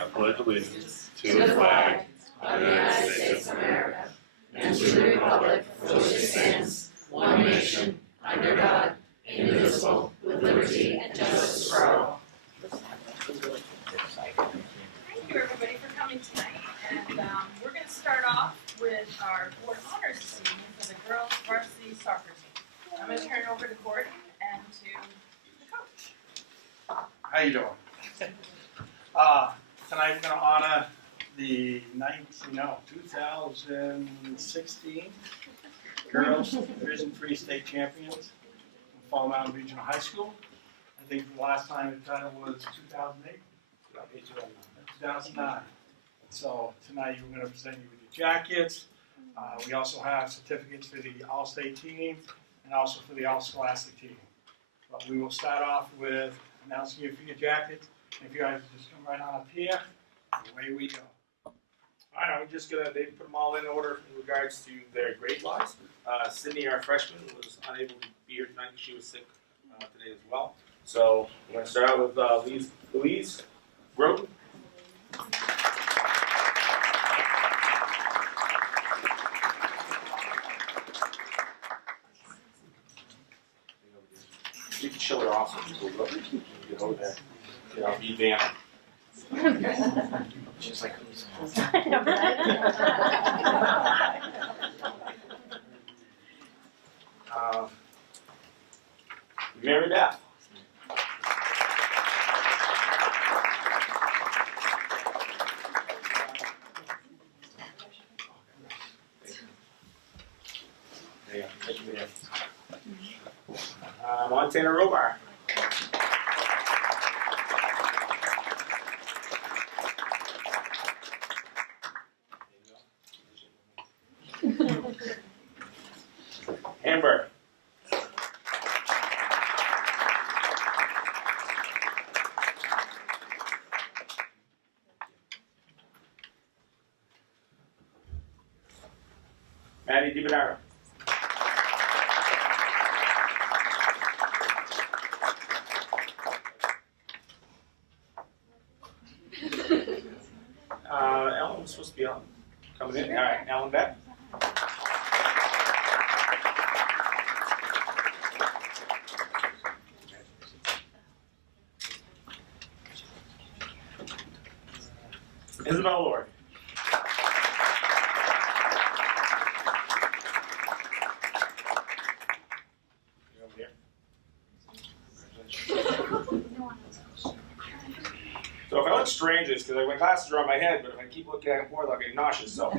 I pledge allegiance to the flag of the United States of America and to the republic for which it stands, one nation, under God, indivisible, with liberty and justice for all. Thank you, everybody, for coming tonight. And we're going to start off with our board honors this evening for the girls varsity soccer team. I'm going to turn it over to Gordon and to the coach. How you doing? Tonight we're going to honor the 2016 Girls Division III State Champions from Fall Mountain Regional High School. I think the last time the title was 2008? 2009. So tonight we're going to present you with your jackets. We also have certificates for the All-State team and also for the All-Scholastic team. But we will start off with announcing you for your jackets. If you guys just come right on up here, away we go. All right, I'm just gonna, they put them all in order in regards to their grade wise. Sydney, our freshman, was unable to be here tonight. She was sick today as well. So we're gonna start out with Louise Groton. You can show it off so people look. Get over there. You know, be Vanna. She's like, Mary Beth. There you go. Thank you, Mary. Montana Robar. Amber. Maddie DiBernardo. Ellen was supposed to be on. Coming in. All right, Ellen Beck. Isabel Lord. You over here? So if I look strange, it's because my glasses are on my head, but if I keep looking at it more, I'll get nauseous. So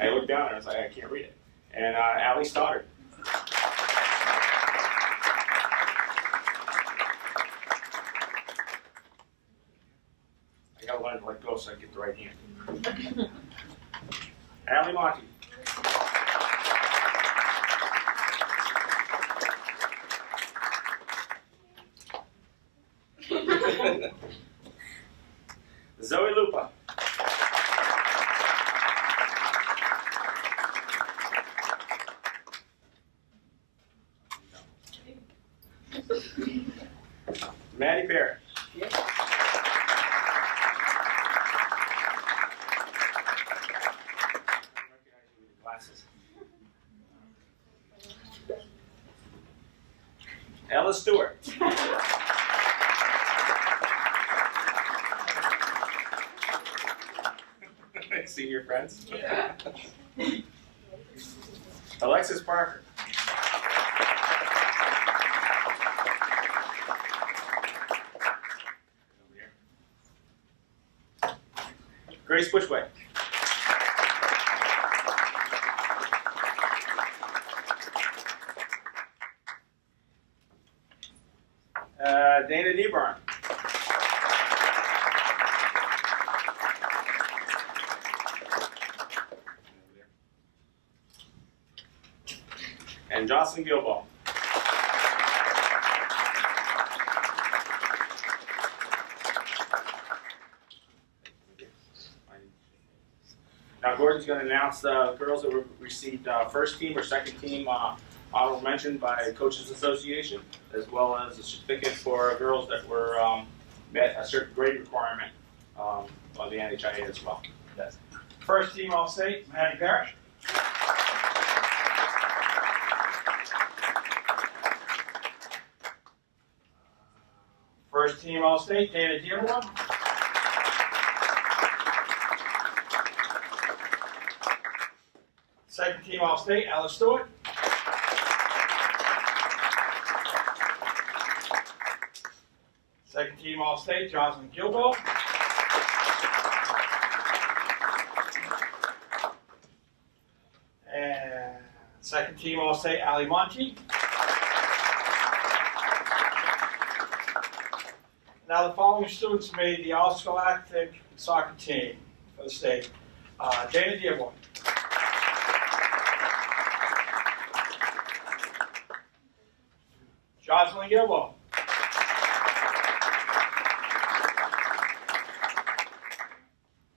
I look down and I was like, I can't read it. And Allie Stoddard. I gotta learn to let go so I get the right hand. Allie Monty. Zoe Lupa. Maddie Barrett. Glasses. Ella Stewart. Senior friends. Yeah. Alexis Parker. Grace Bushway. Dana DeBarn. And Jocelyn Gilball. Now Gordon's going to announce the girls that received first team or second team honorable mention by Coaches Association, as well as a certificate for girls that were met a certain grade requirement by the NHIA as well. First team All-State, Maddie Parrish. First team All-State, Dana Dearborn. Second team All-State, Ella Stewart. Second team All-State, Jocelyn Gilbo. And second team All-State, Ali Monti. Now the following students made the All-Scholastic soccer team for the state. Dana Dearborn. Jocelyn Gilbo.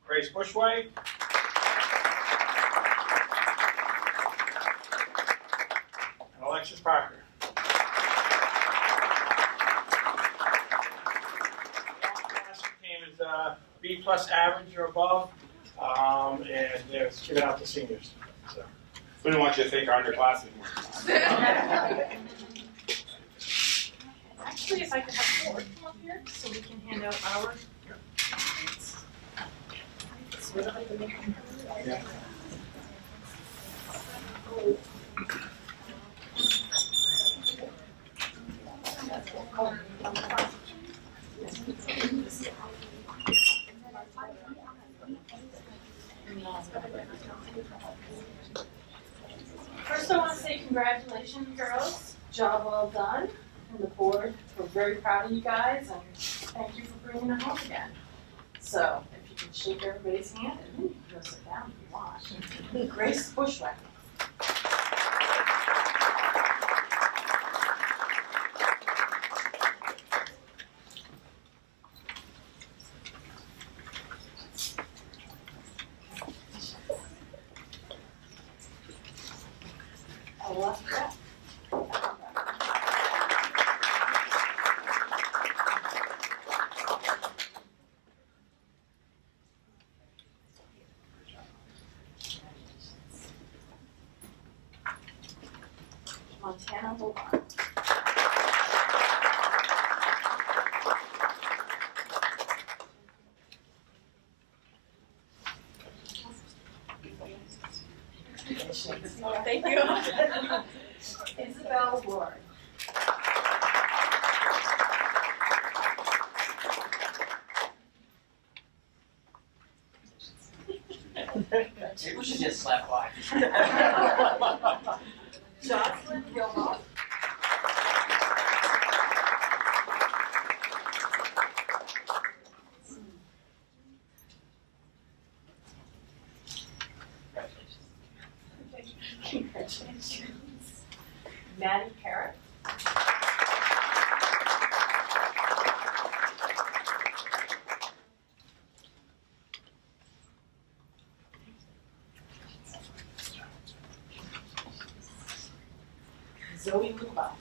Grace Bushway. And Alexis Parker. Team is B+ average or above, and it's given out to seniors. So. We don't want you to think our underclassmen were. Actually, if I could have Ford come up here so we can hand out our. Yeah. First, I want to say congratulations, girls. Job well done. And the board, we're very proud of you guys, and thank you for bringing it home again. So, if you can shake everybody's hand, and you can go sit down if you want. Grace Bushwhack. Ella Brett. Montana Hobart. Thank you. Isabel Ward. Maybe we should just slap by. Jocelyn Gilmore. Congratulations. Maddie Parrott. Zoe Luba.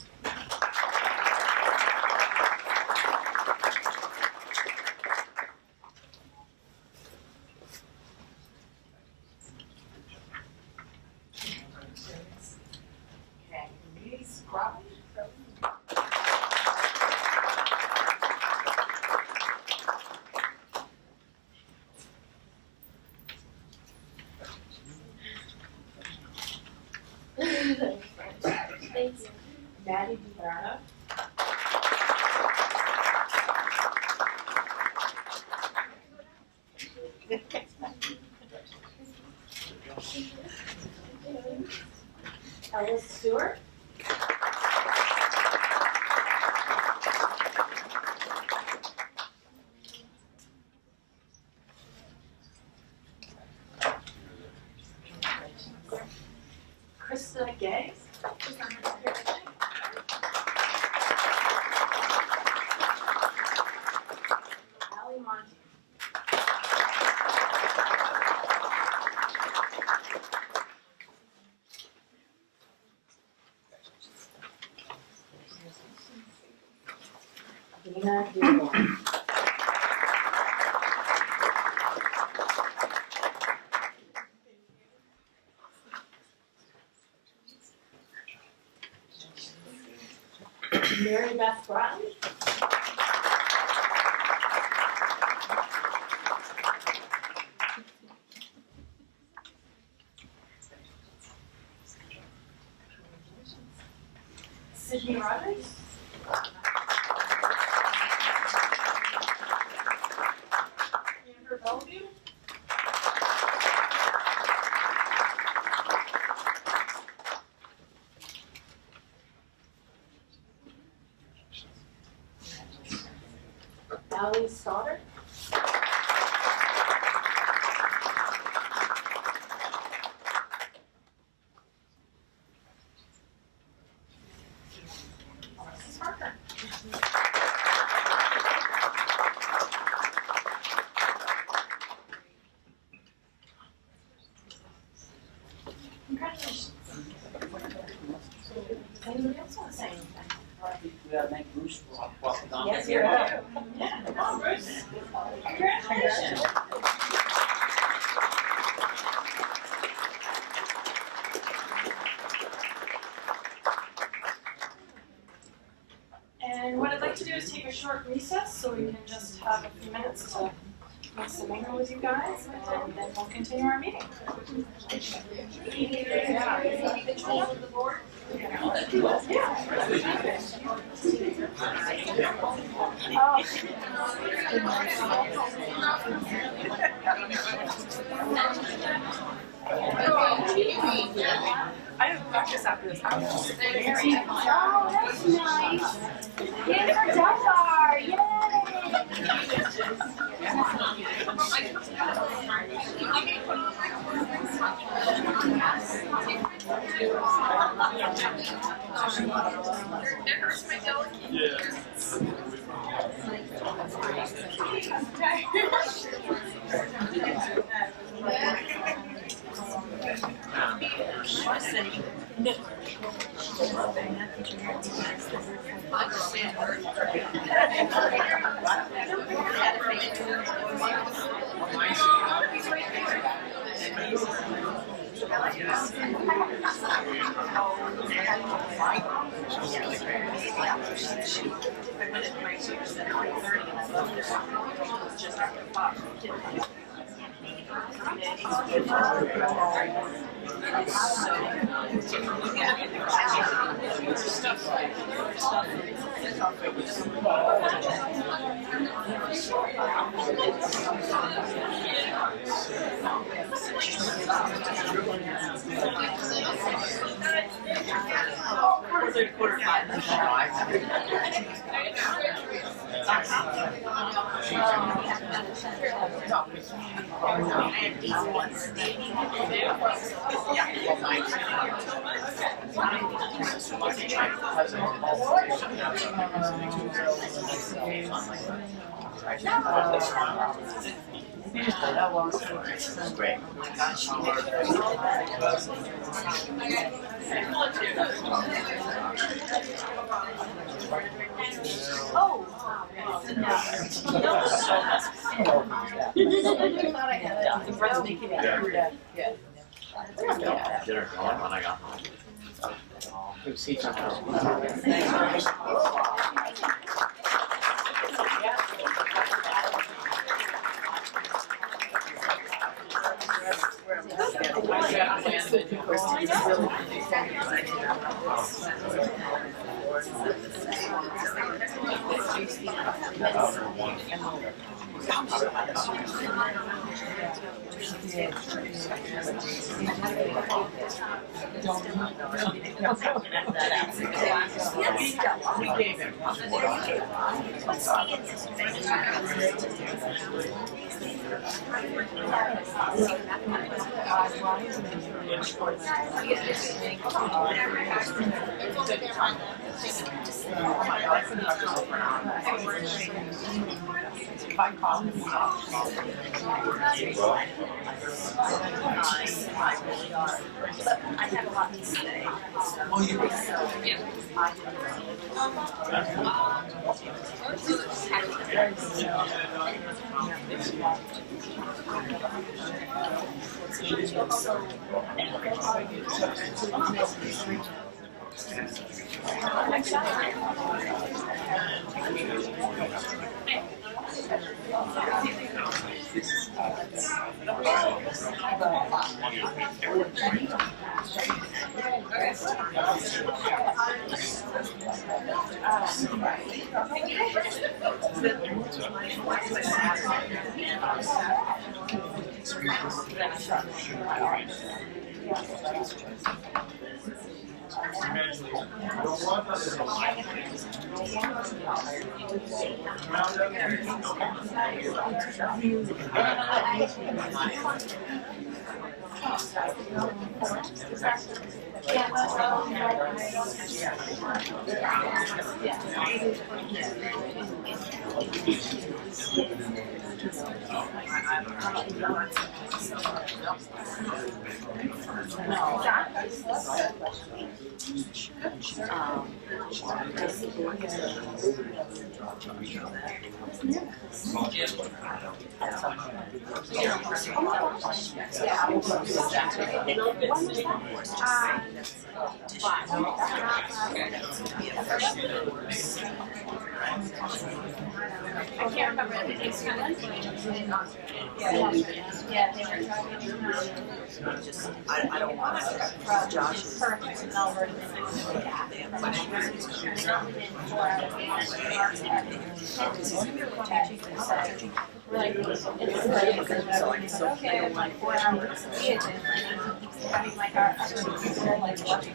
Okay, Louise Crowley. Thank you. Maddie DiVerno. Ellis Stewart. Krista Gay. Ali Monti. Dina Dearborn. Mary Beth Bratton. Sydney Rogers. Amber Bellevue. Allie Stoddard. Alexis Parker. Congratulations. Anybody else want to say anything? We gotta make Bruce walk down Yes, here. Yeah, come on, Bruce. Congratulations. And what I'd like to do is take a short recess so we can just have a few minutes to make some mingle with you guys, and then we'll continue our meeting. Control of the board. I have practice after this. I was Oh, that's nice. Yay for Delphi! Get her going when I got home. I can't remember if it's yeah, they were I don't want to, Josh is. perfect. And Albert we're like, it's okay, in like 4 hours. We had been, I mean, like our, they're like watching.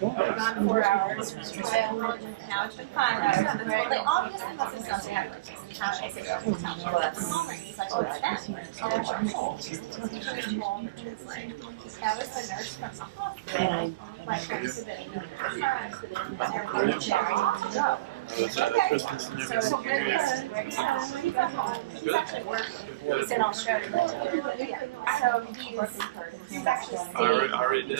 We're gone 4 hours. Now it's been 5 hours. Like all these things must have something happened. How I say, well, that's he's like, oh, it's that. That was the nurse from the hospital. Like, her sitting in the chair to go. Okay. So we're good. He actually worked. He said, I'll show you. So he's actually I already did.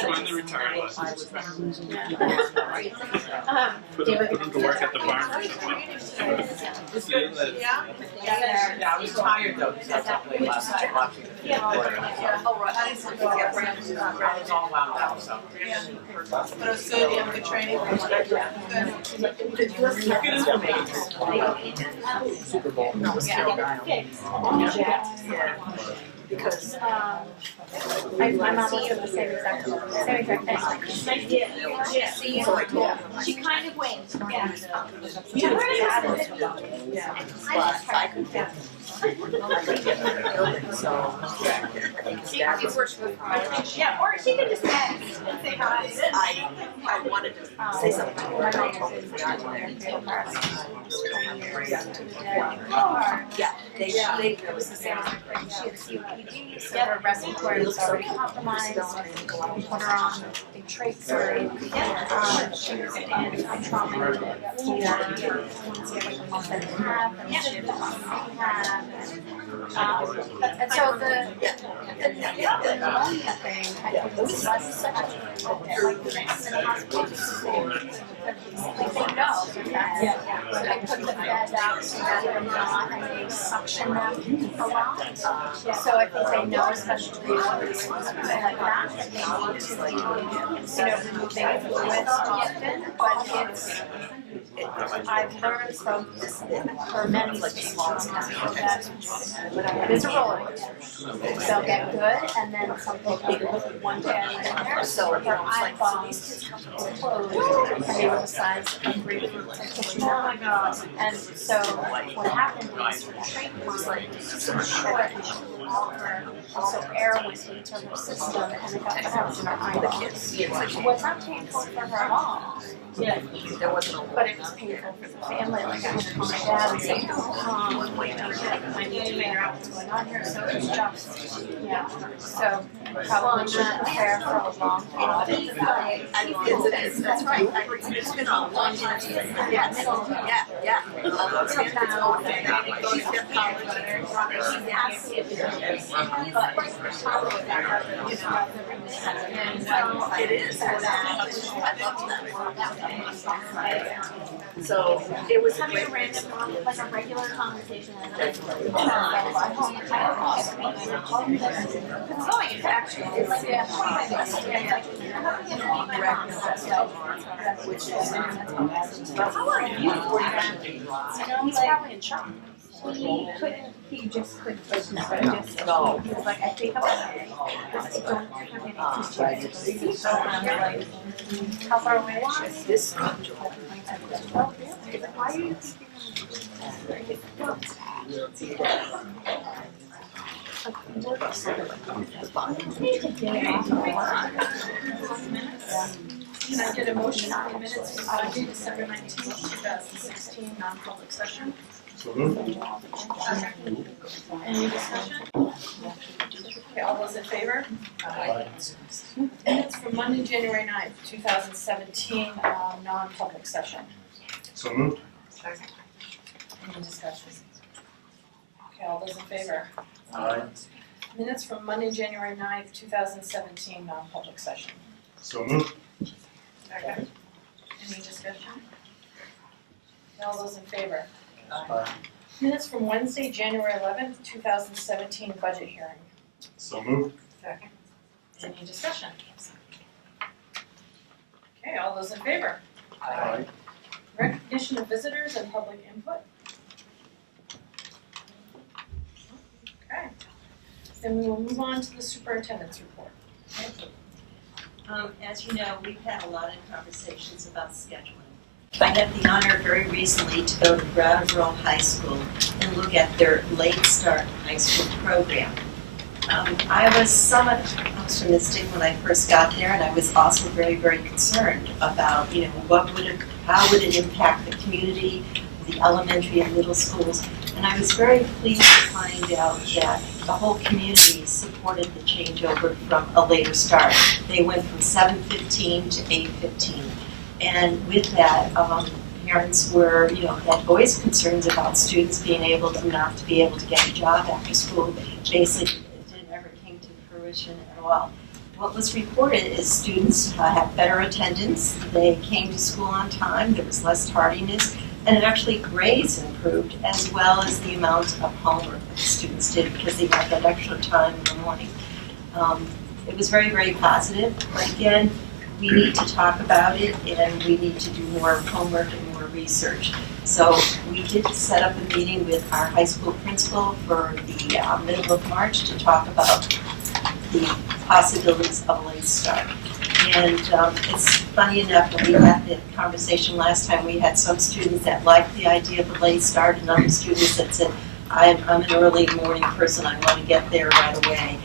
When they retire, put them to work at the farm or something. Yeah, I was tired though, because I was up late last night watching. Oh, right, I didn't get Brandon's all wound out, so. But it was good, you have good training. Super Bowl. No, it's still dying. Yeah. Because. My mom was the same exact thing. She kind of winked. Yeah. I could get. Yeah, or she could just say hi. I wanted to say something to her, but I totally forgot. Yeah, they, it was the same. She had COPD, so her respiratory was already compromised. We put her on big trach surgery. She was in trauma unit. We had to and she had rehab. And so the pneumonia thing, I think was less such a like the next in the hospital. Like they know. So they put the bed out so that they're not, and they suction them a lot. So I think they know, especially something like that, that they need to like, removing fluids often, but it's, I've learned from this, for many like small that it is a roller coaster. They'll get good, and then something, one day I went in there, so her eyeballs were closed, and they were the size of grapefruit like Oh my God. And so what happened was her treatment was like super short, and she blew all her, so air went into her system, and it got trapped in her eyeballs. It was not painful for her at all. Yeah, but it was painful for the family. Like I had to call my dad and say, I need to figure out what's going on here. So it was just, yeah. So probably not there for a long time. It is, that's right. It's been a long time. Yes, yeah. All those kids go there, go to college. It is. I love that. So it was Having a random, like a regular conversation. It's going, it's actually, it's like, How are you? he's probably in shock. He just couldn't open it, no. He was like, I think I'm okay. I don't have any teachers. So I'm like, how far away is she? This. Oh, really? Why are you Can I get a motion on the minutes for December 19th, 2016, non-public session? So moved. Any discussion? Okay, all those in favor? Aye. Minutes for Monday, January 9th, 2017, non-public session. So moved. Any discussion? Okay, all those in favor? Aye. Minutes from Monday, January 9th, 2017, non-public session. So moved. Second. Any discussion? Okay, all those in favor? Aye. Minutes from Wednesday, January 11th, 2017, budget hearing. So moved. Second. Any discussion? Okay, all those in favor? Aye. Recognition of visitors and public input. Okay. Then we will move on to the superintendent's report. As you know, we've had a lot of conversations about scheduling. I had the honor very recently to go to Brattleboro High School and look at their late start high school program. I was somewhat optimistic when I first got there, and I was also very, very concerned about, how would it impact the community, the elementary and middle schools. And I was very pleased to find out that the whole community supported the changeover from a later start. They went from 7:15 to 8:15. And with that, parents were, had voiced concerns about students being able to not to be able to get a job after school. Basically, it didn't ever came to fruition at all. What was reported is students had better attendance, they came to school on time, there was less tardiness, and actually grades improved as well as the amount of homework that the students did because they had that extra time in the morning. It was very, very positive, but again, we need to talk about it and we need to do more homework and more research. So we did set up a meeting with our high school principal for the middle of March to talk about the possibilities of a late start. And it's funny enough, when we had the conversation last time, we had some students that liked the idea of a late start and other students that said, I'm an early morning person, I want to get there right away.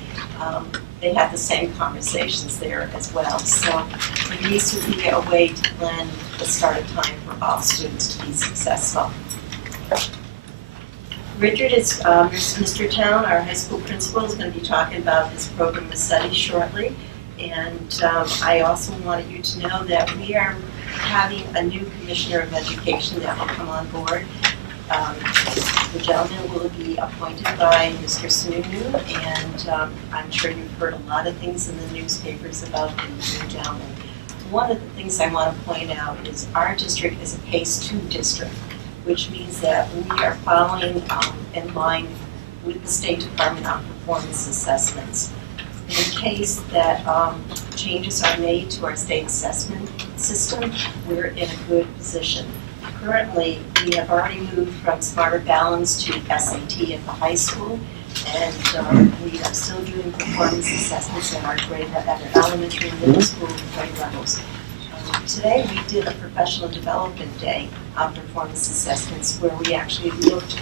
They had the same conversations there as well. So there needs to be a way to plan the start of time for all students to be successful. Richard is, Mr. Town, our high school principal, is going to be talking about his program of study shortly. And I also wanted you to know that we are having a new commissioner of education that will come on board. The gentleman will be appointed by Mr. Sununu, and I'm sure you've heard a lot of things in the newspapers about the new gentleman. One of the things I want to point out is our district is a PACE 2 district, which means that we are following in line with the State Department on performance assessments. In case that changes are made to our state assessment system, we're in a good position. Currently, we have already moved from Smarter Balance to SAT at the high school, And we are still doing performance assessments at our elementary and middle school grade levels. Today we did a professional development day on performance assessments where we actually looked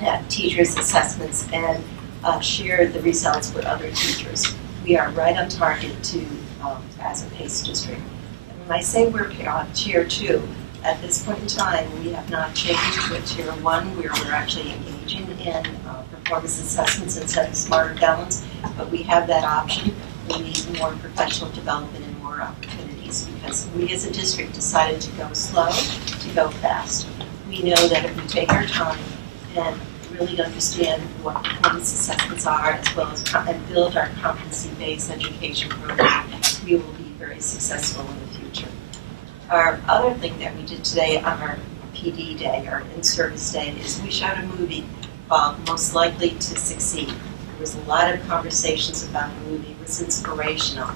at teachers' assessments and shared the results with other teachers. We are right on target to as a PACE district. And when I say we're tier 2, at this point in time we have not changed to a tier 1 where we're actually engaging in performance assessments and setting smarter balance, but we have that option. We need more professional development and more opportunities because we as a district decided to go slow, to go fast. We know that if we take our time and really understand what performance assessments are as well as and build our competency-based education program, we will be very successful in the future. Our other thing that we did today on our PD day, our in-service day, is we showed a movie called Most Likely to Succeed. There was a lot of conversations about the movie. It was inspirational.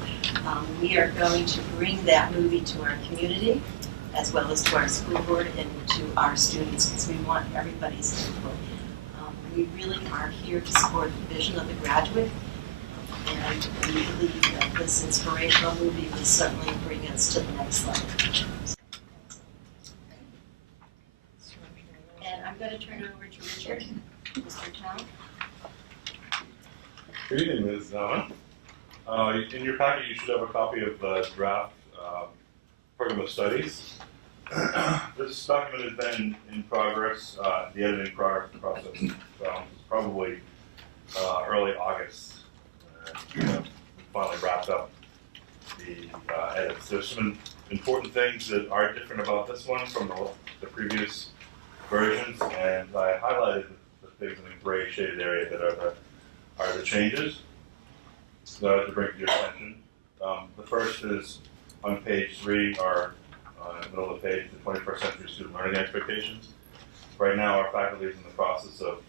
We are going to bring that movie to our community as well as to our school board and to our students because we want everybody's input. We really are here to support the vision of the graduate, and we believe that this inspirational movie will certainly bring us to the next level. And I'm going to turn it over to Richard. Mr. Town. Good evening, Ms. Zama. In your packet, you should have a copy of the draft program of studies. This document has been in progress, the editing process, probably early August. We finally wrapped up the edits. There's some important things that are different about this one from the previous versions, and I highlighted the things in the gray shaded area that are the changes that I have to bring to your attention. The first is on page 3, our in the middle of the page, the 21st century student learning expectations. Right now, our faculty is in the process of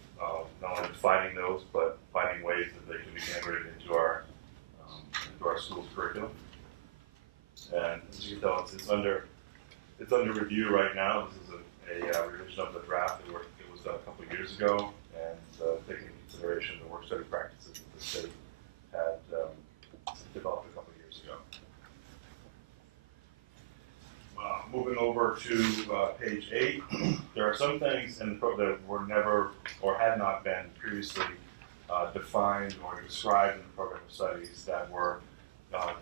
not only defining those, but finding ways that they can be integrated into our school's curriculum. And as you can tell, it's under review right now. This is a revision of the draft that was done a couple of years ago, and taking into consideration the work study practices that the state had developed a couple of years ago. Moving over to page 8, there are some things in the program that were never or had not been previously defined or described in the program of studies that were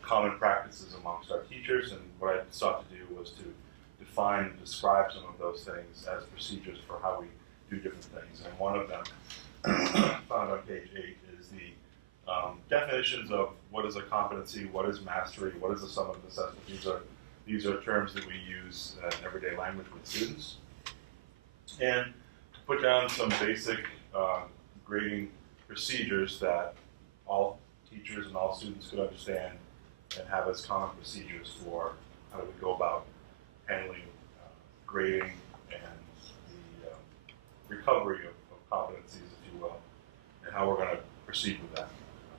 common practices amongst our teachers, and what I sought to do was to define and describe some of those things as procedures for how we do different things. And one of them, found on page 8, is the definitions of what is a competency, what is mastery, what is a summative assessment. These are terms that we use in everyday language with students. And to put down some basic grading procedures that all teachers and all students could understand and have as common procedures for how do we go about handling grading and the recovery of competencies, if you will, and how we're going to proceed with that.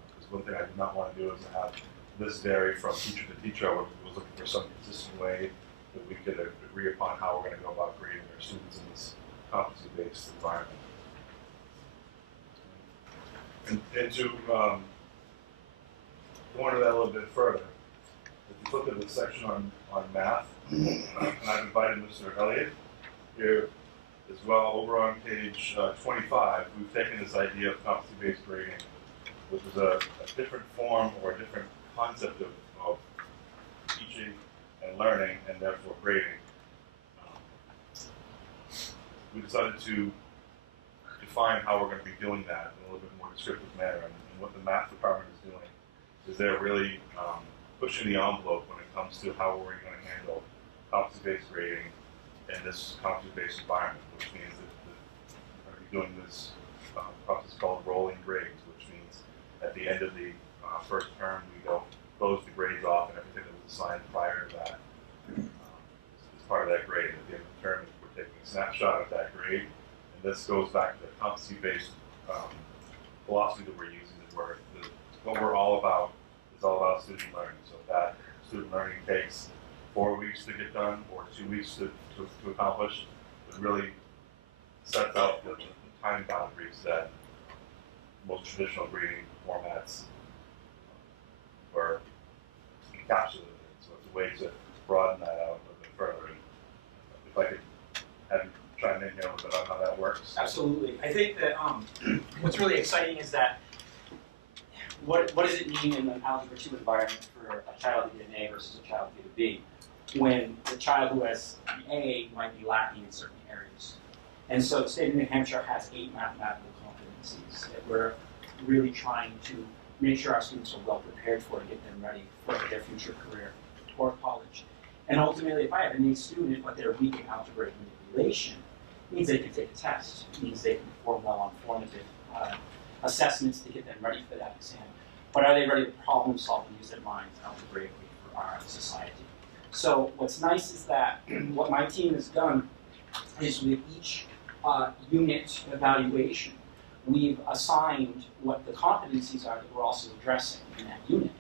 Because one thing I do not want to do is have this vary from teacher to teacher. I was looking for some consistent way that we could agree upon how we're going to go about grading our students in this competency-based environment. And to go into that a little bit further, if you look at the section on math, and I've invited Mr. Elliott here as well. Over on page 25, we've taken this idea of competency-based grading, which is a different form or a different concept of teaching and learning, and therefore grading. We decided to define how we're going to be doing that in a little bit more descriptive manner, and what the math department is doing is they're really pushing the envelope when it comes to how we're going to handle competency-based grading in this competency-based environment, which means that we're going to be doing this process called rolling grades, which means at the end of the first term, we go close the grades off, and everything that was assigned prior to that is part of that grade. At the end of the term, we're taking a snapshot of that grade, and this goes back to the competency-based philosophy that we're using, where what we're all about is all about student learning. So if that student learning takes 4 weeks to get done or 2 weeks to accomplish, it really sets out the time boundaries that most traditional grading formats were encapsulated. So it's a way to broaden that out a little bit further. And if I could have you chime in here a little bit on how that works. Absolutely. I think that what's really exciting is that what does it mean in an Algebra 2 environment for a child to get an A versus a child to get a B, when the child who has an A might be lacking in certain areas. And so the state of New Hampshire has 8 mathematical competencies that we're really trying to make sure our students are well prepared for, to get them ready for their future career or college. And ultimately, if I have an A student but they're weak in algebraic manipulation, it means they can take a test. It means they can perform well on formative assessments to get them ready for that exam. But are they ready to problem solve and use their minds algebraically for our society? So what's nice is that what my team has done is with each unit evaluation, we've assigned what the competencies are that we're also addressing in that unit.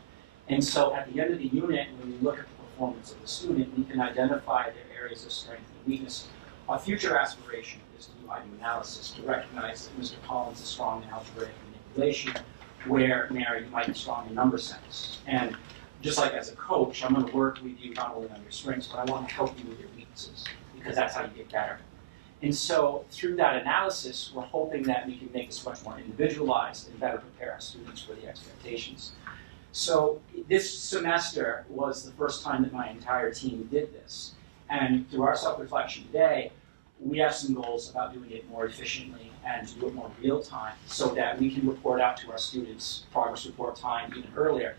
And so at the end of the unit, when we look at the performance of the student, we can identify their areas of strength and weakness. Our future aspiration is to do item analysis, to recognize that Mr. Collins is strong in algebraic manipulation, where Mary, you might be strong in number sense. And just like as a coach, I'm going to work with you not only on your strengths, but I want to help you with your weaknesses, because that's how you get better. And so through that analysis, we're hoping that we can make this much more individualized and better prepare our students for the expectations. So this semester was the first time that my entire team did this. And through our self-reflection today, we have some goals about doing it more efficiently and to do it more real time, so that we can report out to our students progress report time even earlier.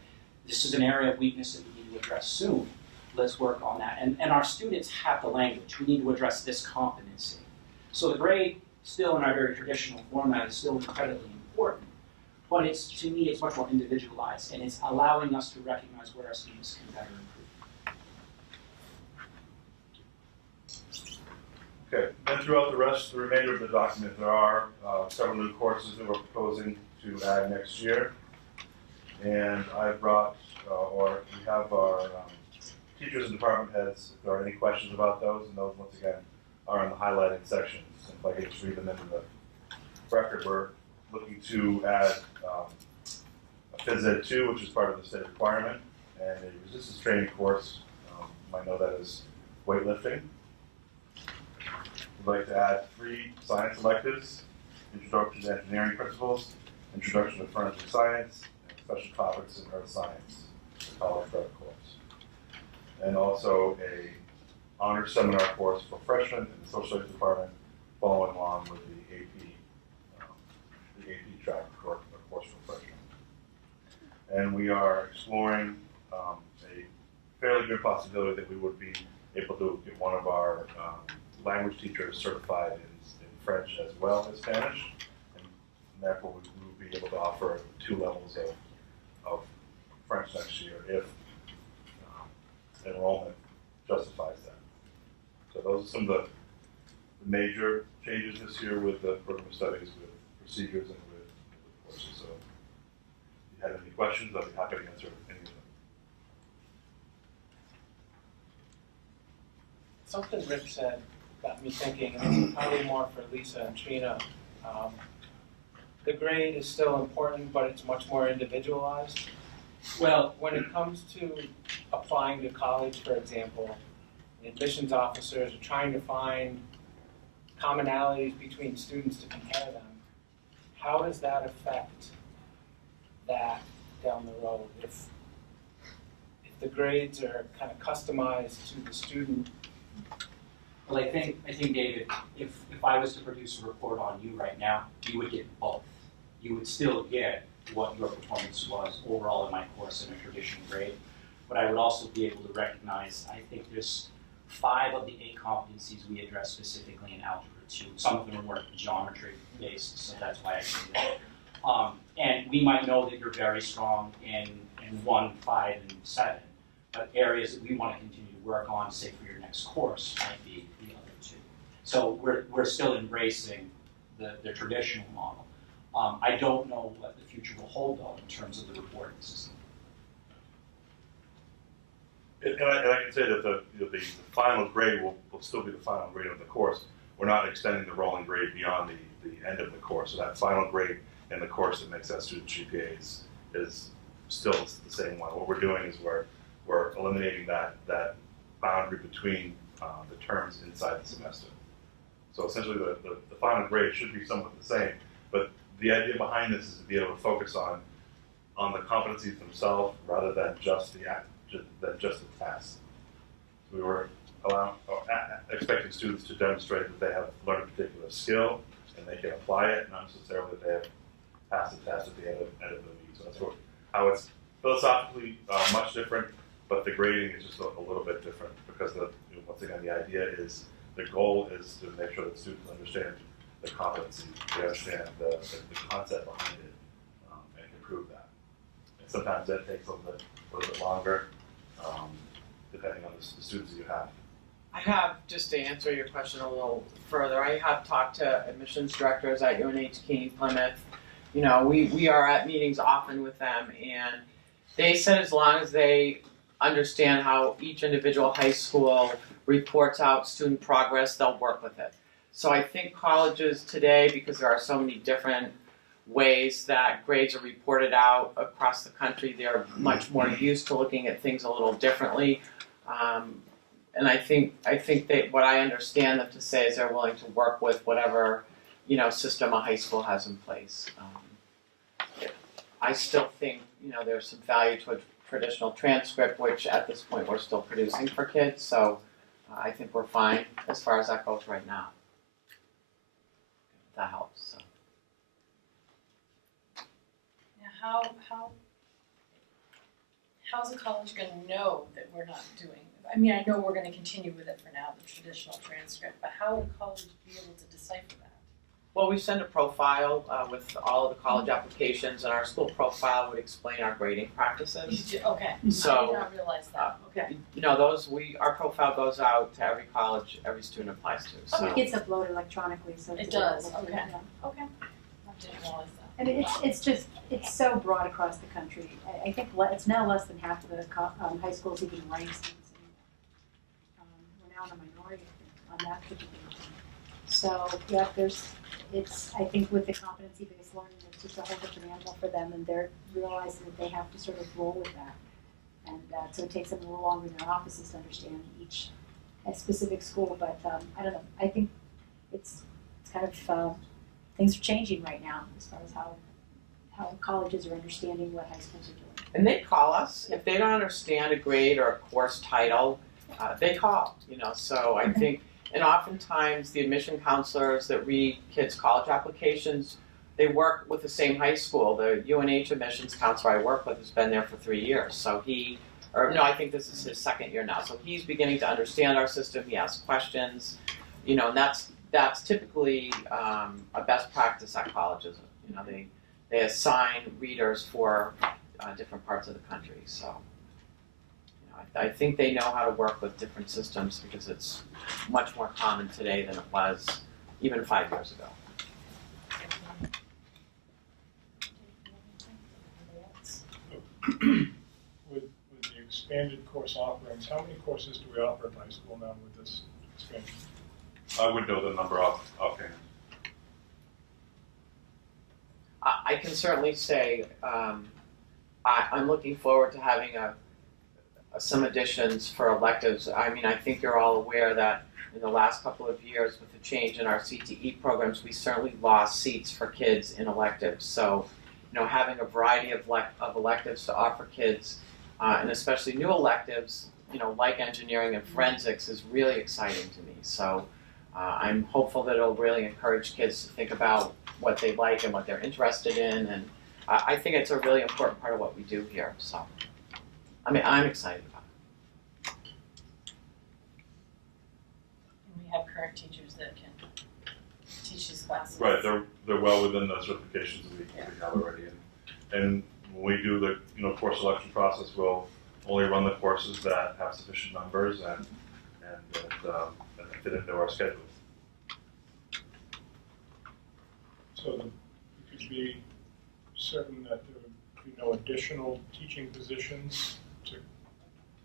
This is an area of weakness that we need to address soon. Let's work on that. And our students have the language. We need to address this competency. So the grade, still in our very traditional format, is still incredibly important. But it's, to me, it's much more individualized, and it's allowing us to recognize where our students can better improve. Okay, then throughout the remainder of the document, there are several new courses that we're proposing to add next year. And I brought, or we have our teachers and department heads, if there are any questions about those, and those, once again, are in the highlighted sections. And if I could just read them into the record, we're looking to add a Phys Ed 2, which is part of the state requirement, and a resistance training course. You might know that as weightlifting. We'd like to add 3 science electives: Introduction to Engineering Principles, Introduction to Forensic Science, and Special Topics in Earth Science, the college prep course. And also a honors seminar course for freshmen in the social studies department, following along with the AP track course for freshmen. And we are exploring a fairly good possibility that we would be able to get one of our language teachers certified in French as well as Spanish, and therefore we will be able to offer 2 levels of French next year if enrollment justifies that. So those are some of the major changes this year with the program of studies, with procedures, and with courses. So if you have any questions, I'll be happy to answer any of them. Something Rick said got me thinking, and it's probably more for Lisa and Trina. The grade is still important, but it's much more individualized. Well, when it comes to applying to college, for example, the admissions officers are trying to find commonalities between students to compare them. How does that affect that down the road? If the grades are kind of customized to the student. Well, I think David, if I was to produce a report on you right now, you would get both. You would still get what your performance was overall in my course in a traditional grade, but I would also be able to recognize, I think there's 5 of the 8 competencies we address specifically in Algebra 2. Some of them are more geometry based, so that's why I say that. And we might know that you're very strong in 1, 5, and 7, but areas that we want to continue to work on, say for your next course, might be the other 2. So we're still embracing the traditional model. I don't know what the future will hold, though, in terms of the reporting system. And I can say that the final grade will still be the final grade of the course. We're not extending the rolling grade beyond the end of the course. So that final grade in the course that makes that student GPA is still the same one. What we're doing is we're eliminating that boundary between the terms inside the semester. So essentially the final grade should be somewhat the same, but the idea behind this is to be able to focus on the competencies themselves rather than just the test. So we were expecting students to demonstrate that they have learned a particular skill and they can apply it, not necessarily that they have passed the test at the end of the week. So that's how it's philosophically much different, but the grading is just a little bit different because once again the idea is the goal is to make sure that students understand the competency, they understand the concept behind it, and can prove that. And sometimes that takes a little bit longer, depending on the students that you have. I have, just to answer your question a little further, I have talked to admissions directors at UNH Keene Plymouth. You know, we are at meetings often with them, and they said as long as they understand how each individual high school reports out student progress, they'll work with it. So I think colleges today, because there are so many different ways that grades are reported out across the country, they're much more used to looking at things a little differently. And I think that what I understand them to say is they're willing to work with whatever, system a high school has in place. I still think, there's some value to a traditional transcript, which at this point we're still producing for kids. So I think we're fine as far as that goes right now. That helps. So. Now, how's a college going to know that we're not doing? I mean, I know we're going to continue with it for now, the traditional transcript, but how would a college be able to decipher that? Well, we send a profile with all of the college applications, and our school profile would explain our grading practices. Okay, So, I did not realize that. Okay. Our profile goes out to every college every student applies to. So. Okay. It's uploaded electronically, so It it's does, available to- okay. yeah. Okay. I didn't realize that. I mean, it's so broad across the country. I think it's now less than half of the high schools even rank students anymore. We're now in a minority on that particular thing. So, yeah, I think with the competency-based learning, it's just a whole different animal for them, and they're realizing that they have to sort of roll with that. And so it takes them a little longer in their offices to understand each specific school, but I don't know. I think it's kind of things are changing right now as far as how colleges are understanding what high schools are doing. And they call us if they don't understand a grade or a course title. They call, So I think, and oftentimes the admission counselors that read kids' college applications, they work with the same high school. The UNH admissions counselor I work with has been there for 3 years, so I think this is his second year now. So he's beginning to understand our system. He asks questions, and that's typically a best practice at colleges. They assign readers for different parts of the country. So I think they know how to work with different systems because it's much more common today than it was even 5 years ago. With the expanded course offerings, how many courses do we offer at high school now with this expansion? I would know the number offhand. I can certainly say I'm looking forward to having some additions for electives. I mean, I think you're all aware that in the last couple of years with the change in our CTE programs, we certainly lost seats for kids in electives. So, having a variety of electives to offer kids, and especially new electives, like engineering and forensics is really exciting to me. So I'm hopeful that it'll really encourage kids to think about what they like and what they're interested in. And I think it's a really important part of what we do here. So, I'm excited about it. And we have current teachers that can teach these classes. Right, they're well within the certifications that we have already, and when we do the course selection process, we'll only run the courses that have sufficient numbers and that fit into our schedules. So we could be certain that there would be no additional teaching positions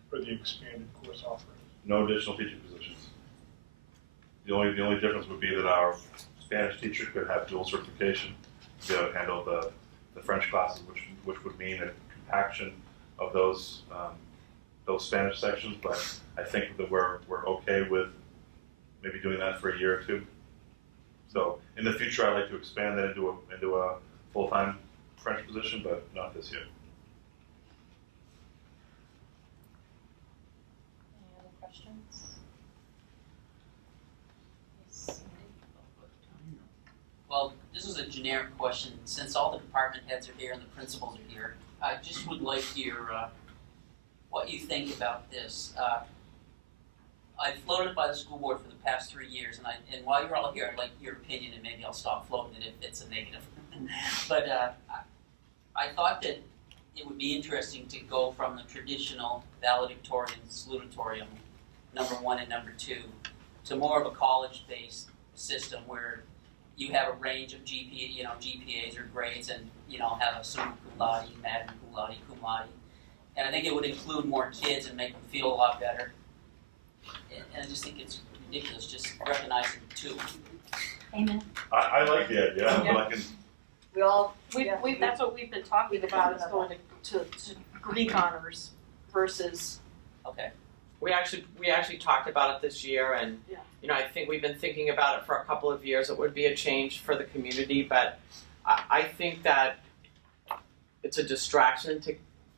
for the expanded course offerings. No additional teaching positions. The only difference would be that our Spanish teacher could have dual certification, to be able to handle the French classes, which would mean a compaction of those Spanish sections. But I think that we're okay with maybe doing that for a year or two. So in the future, I'd like to expand that into a full-time French position, but not this year. Any other questions? Well, this is a generic question. Since all the department heads are here and the principals are here, I just would like your what you think about this. I've floated it by the school board for the past 3 years, and while you're all here, I'd like your opinion, and maybe I'll stop floating it if it's a negative. But I thought that it would be interesting to go from the traditional valedictorian, salutatorian, number 1 and number 2, to more of a college-based system where you have a range of GPAs or grades, and have a summa cum laude, magna cum laude, cum laude, and I think it would include more kids and make them feel a lot better. And I just think it's ridiculous just recognizing 2. Amen. I like the idea, but I can. That's what we've been talking about, is going to Greek honors versus. Okay. We actually talked about it this year, and I think we've been thinking about it for a couple of years. It would be a change for the community, but I think that it's a distraction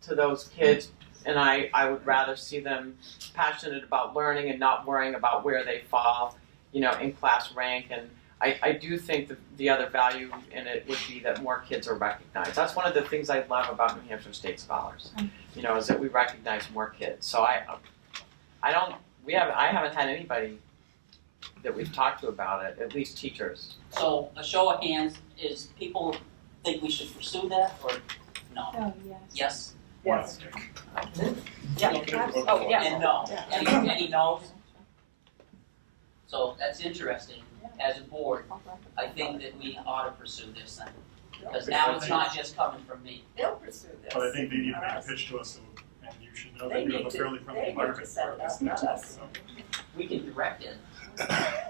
to those kids, and I would rather see them passionate about learning and not worrying about where they fall, in class rank. And I do think that the other value in it would be that more kids are recognized. That's one of the things I love about New Hampshire State Scholars, is that we recognize more kids. So I haven't had anybody that we've talked to about it, at least teachers. So a show of hands, is people think we should pursue that or no? Oh, yes. Yes? Yeah. Oh, yeah. And no. Any no's? So that's interesting. As a board, I think that we ought to pursue this thing. Because now it's not just coming from me. They'll pursue this. But I think they need to make a pitch to us, and you should know that we have a fairly friendly environment for this next one. So. We can direct it.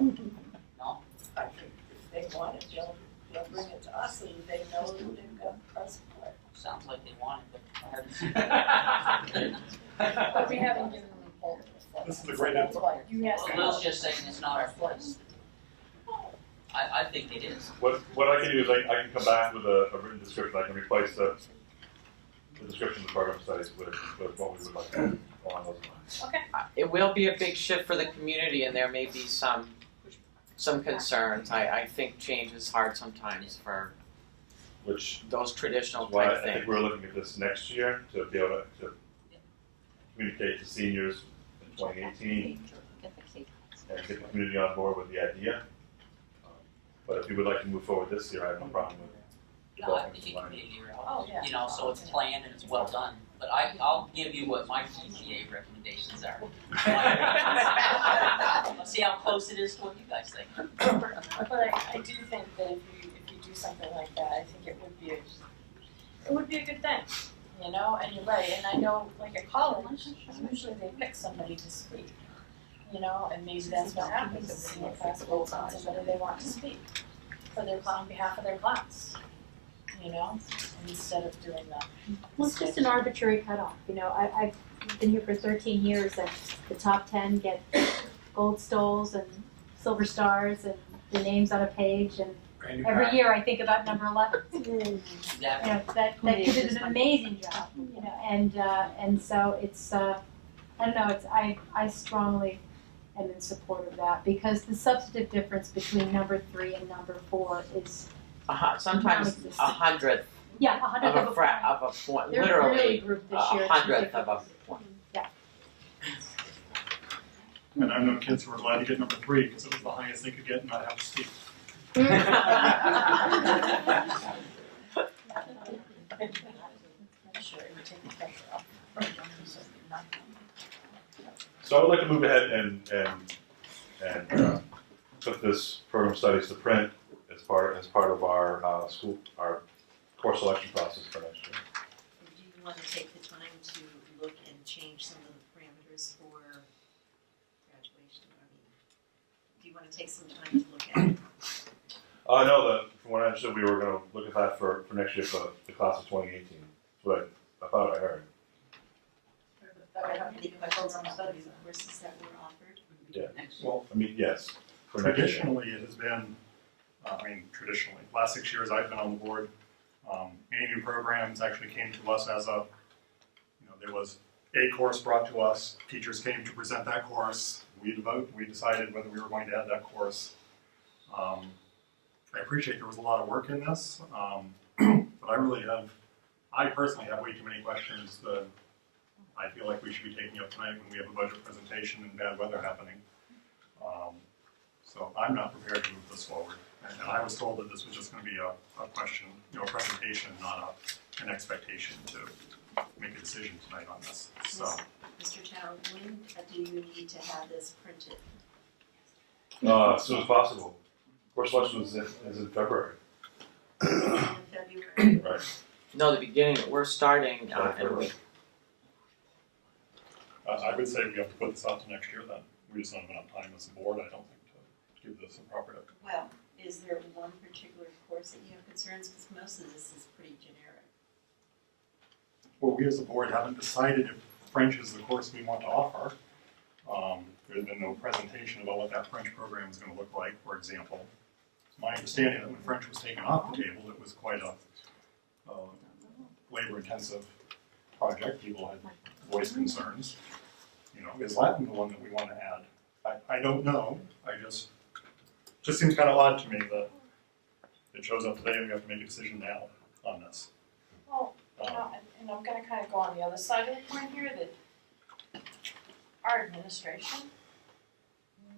No? I think if they want it, they'll bring it to us, and they know that they've got our support. Sounds like they want it, but I haven't seen it. But we haven't given them full. This is a great input. Yes. Well, Lil's just saying it's not our place. I think it is. What I can do is I can come back with a written description. I can replace the description of the program studies with what we would like to do along those lines. Okay. It will be a big shift for the community, and there may be some concerns. I think change is hard sometimes for Which those traditional why type I think things. we're looking at this next year to be able to communicate to seniors in 2018 and get the community on board with the idea. But if you would like to move forward this year, I have no problem with it. No, I think it can be a year out. So it's planned and it's well done. But I'll give you what my GPA recommendations are. Let's see how close it is to what you guys think. But I do think that if you do something like that, I think it would be a good thing, And you're right. And I know, like at college, usually they pick somebody to speak, and maybe that's what happens. The senior class votes on somebody they want to speak on behalf of their class, instead of doing that. Well, it's just an arbitrary cutoff. I've been here for 13 years, and the top 10 get gold stoles and silver stars and the names on a page. And every year, I think about number 11. Exactly. That kid did an amazing job. And so it's I don't know. I strongly am in support of that because the substantive difference between number 3 and number 4 is Sometimes non-existent. 100th Yeah, 100th of a point, They're literally really grouped this year. It's 100th of a point. And I know kids who were glad to get number 3 because it was the highest they could get and not have to speak. So I would like to move ahead and put this program studies to print as part of our our course selection process for next year. Do you want to take the time to look and change some of the parameters for graduation? Do you want to take some time to look at it? I know that from when I understood we were gonna look at that for next year for the class of 2018. That's what I thought I heard. The program studies and courses that were offered. Well, I mean, yes, for next year. traditionally, it has been, traditionally, last 6 years I've been on the board, any new programs actually came to us as a, there was a course brought to us, teachers came to present that course, we decided whether we were going to add that course. I appreciate there was a lot of work in this, but I personally have way too many questions that I feel like we should be taking up tonight when we have a budget presentation and bad weather happening. So I'm not prepared to move this forward. And I was told that this was just gonna be a question, a presentation, not an expectation to make a decision tonight on this, so. Mr. Chow, when do you need to have this printed? As soon as possible. Course selection is in February. In February? Right. No, the beginning, we're starting in a week. I would say we have to put this out to next year then. We just don't have enough time as a board, I don't think, to give this a proper. Well, is there one particular course that you have concerns, because most of this is pretty generic? Well, we as a board haven't decided if French is the course we want to offer. There's been no presentation about what that French program is gonna look like, for example. It's my understanding that when French was taken off the table, it was quite a labor-intensive project. People had voiced concerns. Is Latin the one that we want to add? I don't know. Just seems kind of odd to me that it shows up today and we have to make a decision now on this. Well, and I'm gonna kind of go on the other side of the coin here, that our administration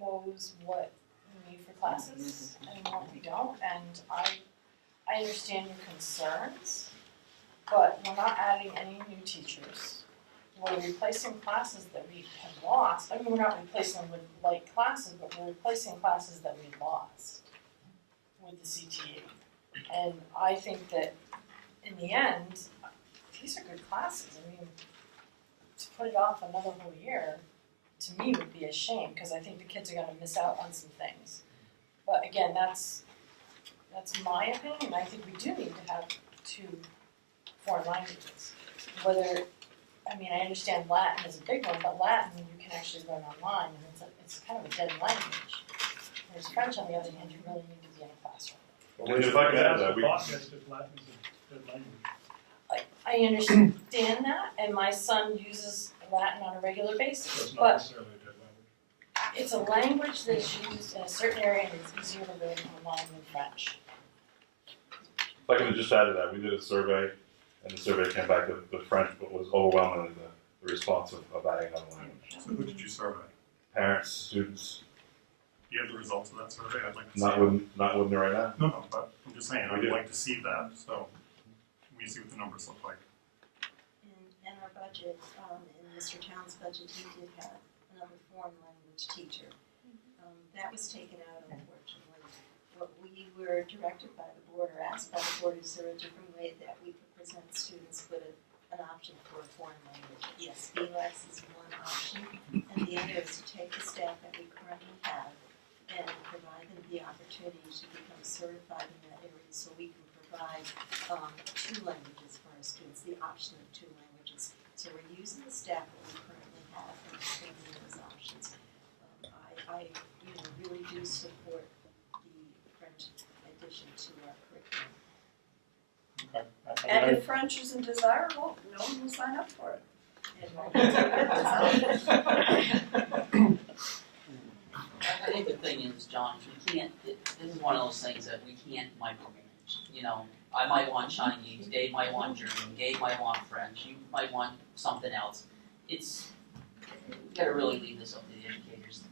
knows what we need for classes and what we don't, and I understand your concerns, but we're not adding any new teachers. We're replacing classes that we have lost. I mean, we're not replacing them with light classes, but we're replacing classes that we lost with the CTE. And I think that in the end, these are good classes. I mean, to put it off another whole year, to me would be a shame, because I think the kids are gonna miss out on some things. But again, that's my opinion. I think we do need to have 2 foreign languages. I understand Latin is a big one, but Latin you can actually learn online, and it's kind of a dead language. Whereas French, on the other hand, you really need to be in a classroom. Well, if I could add that, Botanist if Latin's a dead language. I understand that, and my son uses Latin on a regular basis, So it's not but necessarily a dead language. it's a language that's used in a certain area and it's easier to learn online than French. If I could just add to that, we did a survey, and the survey came back that the French was overwhelmingly the response of adding another language. So who did you survey? Parents, students, Do you have the results of that survey? I'd like to see not with me right now. No, but I'm just saying, We I'd do. like to see that, so we see what the numbers look like. In our budget, in Mr. Town's budget, he did have another foreign language teacher. That was taken out, unfortunately. What we were directed by the board, or asked by the board, is there a different way that we could present students with an option for a foreign language? Yes, BLEX is one option, and the other is to take the staff that we currently have and provide them the opportunity to become certified in that area, so we can provide 2 languages for our students, the option of 2 languages. So we're using the staff that we currently have and expanding those options. I really do support the French addition to our curriculum. Okay. And if French isn't desirable, no one will sign up for it. I think the thing is, John, we can't, this is one of those things that we can't micromanage. I might want Chinese, Dave might want German, Gabe might want French, you might want something else. We gotta really leave this up to the educators.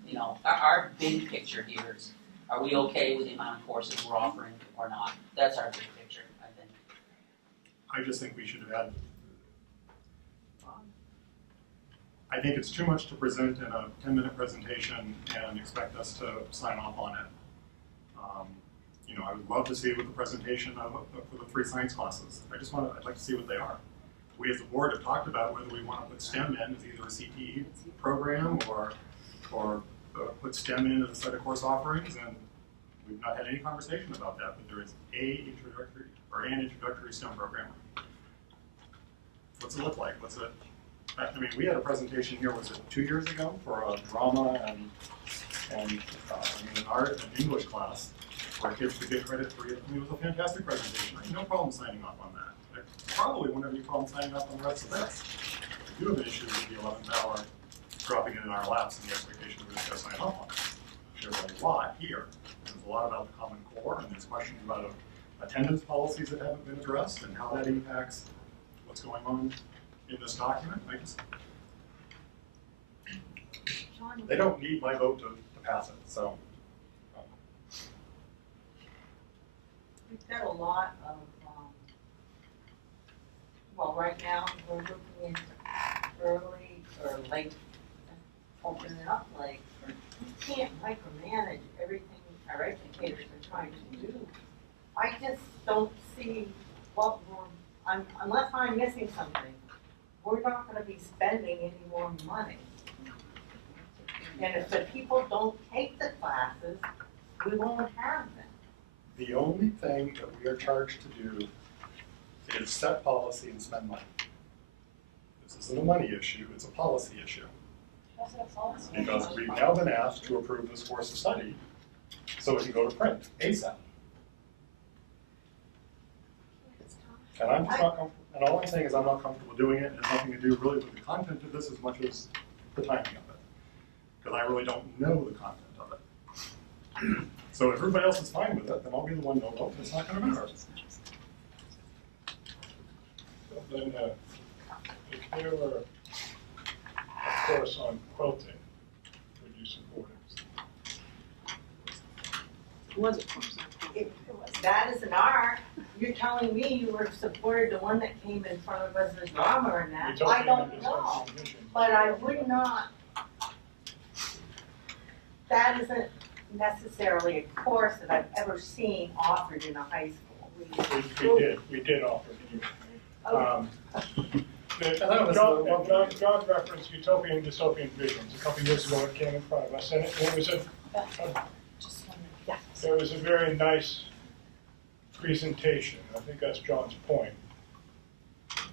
Our big picture here is, are we okay with the amount of courses we're offering or not? That's our big picture, I think. I just think we should have had, I think it's too much to present in a 10-minute presentation and expect us to sign off on it. I would love to see what the presentation for the 3 science classes. I'd like to see what they are. We as a board have talked about whether we want to put STEM in as either a CTE program or put STEM in as a set of course offerings, and We've not had any conversation about that, but there is an introductory STEM program. What's it look like? I mean, we had a presentation here, was it 2 years ago, for a drama and an art and English class where kids could get credit for it. I mean, it was a fantastic presentation. I had no problem signing up on that. I probably wouldn't have any problem signing up on the rest of this. We do have an issue with the 11th hour dropping it in our laps and the expectation of us to sign up on it. There's a lot here. There's a lot about the Common Core, and there's questions about attendance policies that haven't been addressed and how that impacts what's going on in this document. They don't need my vote to pass it, so. We've got a lot of, well, right now, we're looking into early or late, opening it up late. We can't micromanage everything our educators are trying to do. I just don't see what unless I'm missing something, we're not gonna be spending any more money. And if the people don't take the classes, we won't have them. The only thing that we are charged to do is set policy and spend money. This isn't a money issue, it's a policy issue. Because we've now been asked to approve this course of study so it can go to print ASAP. And I'm just not comfortable, and all I'm saying is I'm not comfortable doing it, and it has nothing to do really with the content of this as much as the timing of it. Because I really don't know the content of it. So if everybody else is fine with it, then I'll be the one no vote, it's not gonna matter. Then, if there were a course on quilting, would you support it? That is an art. You're telling me you were supported the one that came in front of us, the drama and that. I don't know, but I would not. That isn't necessarily a course that I've ever seen offered in a high school. We did offer it. John referenced utopian and dystopian visions. A couple of years ago it came in front of us, and it was a very nice presentation. I think that's John's point.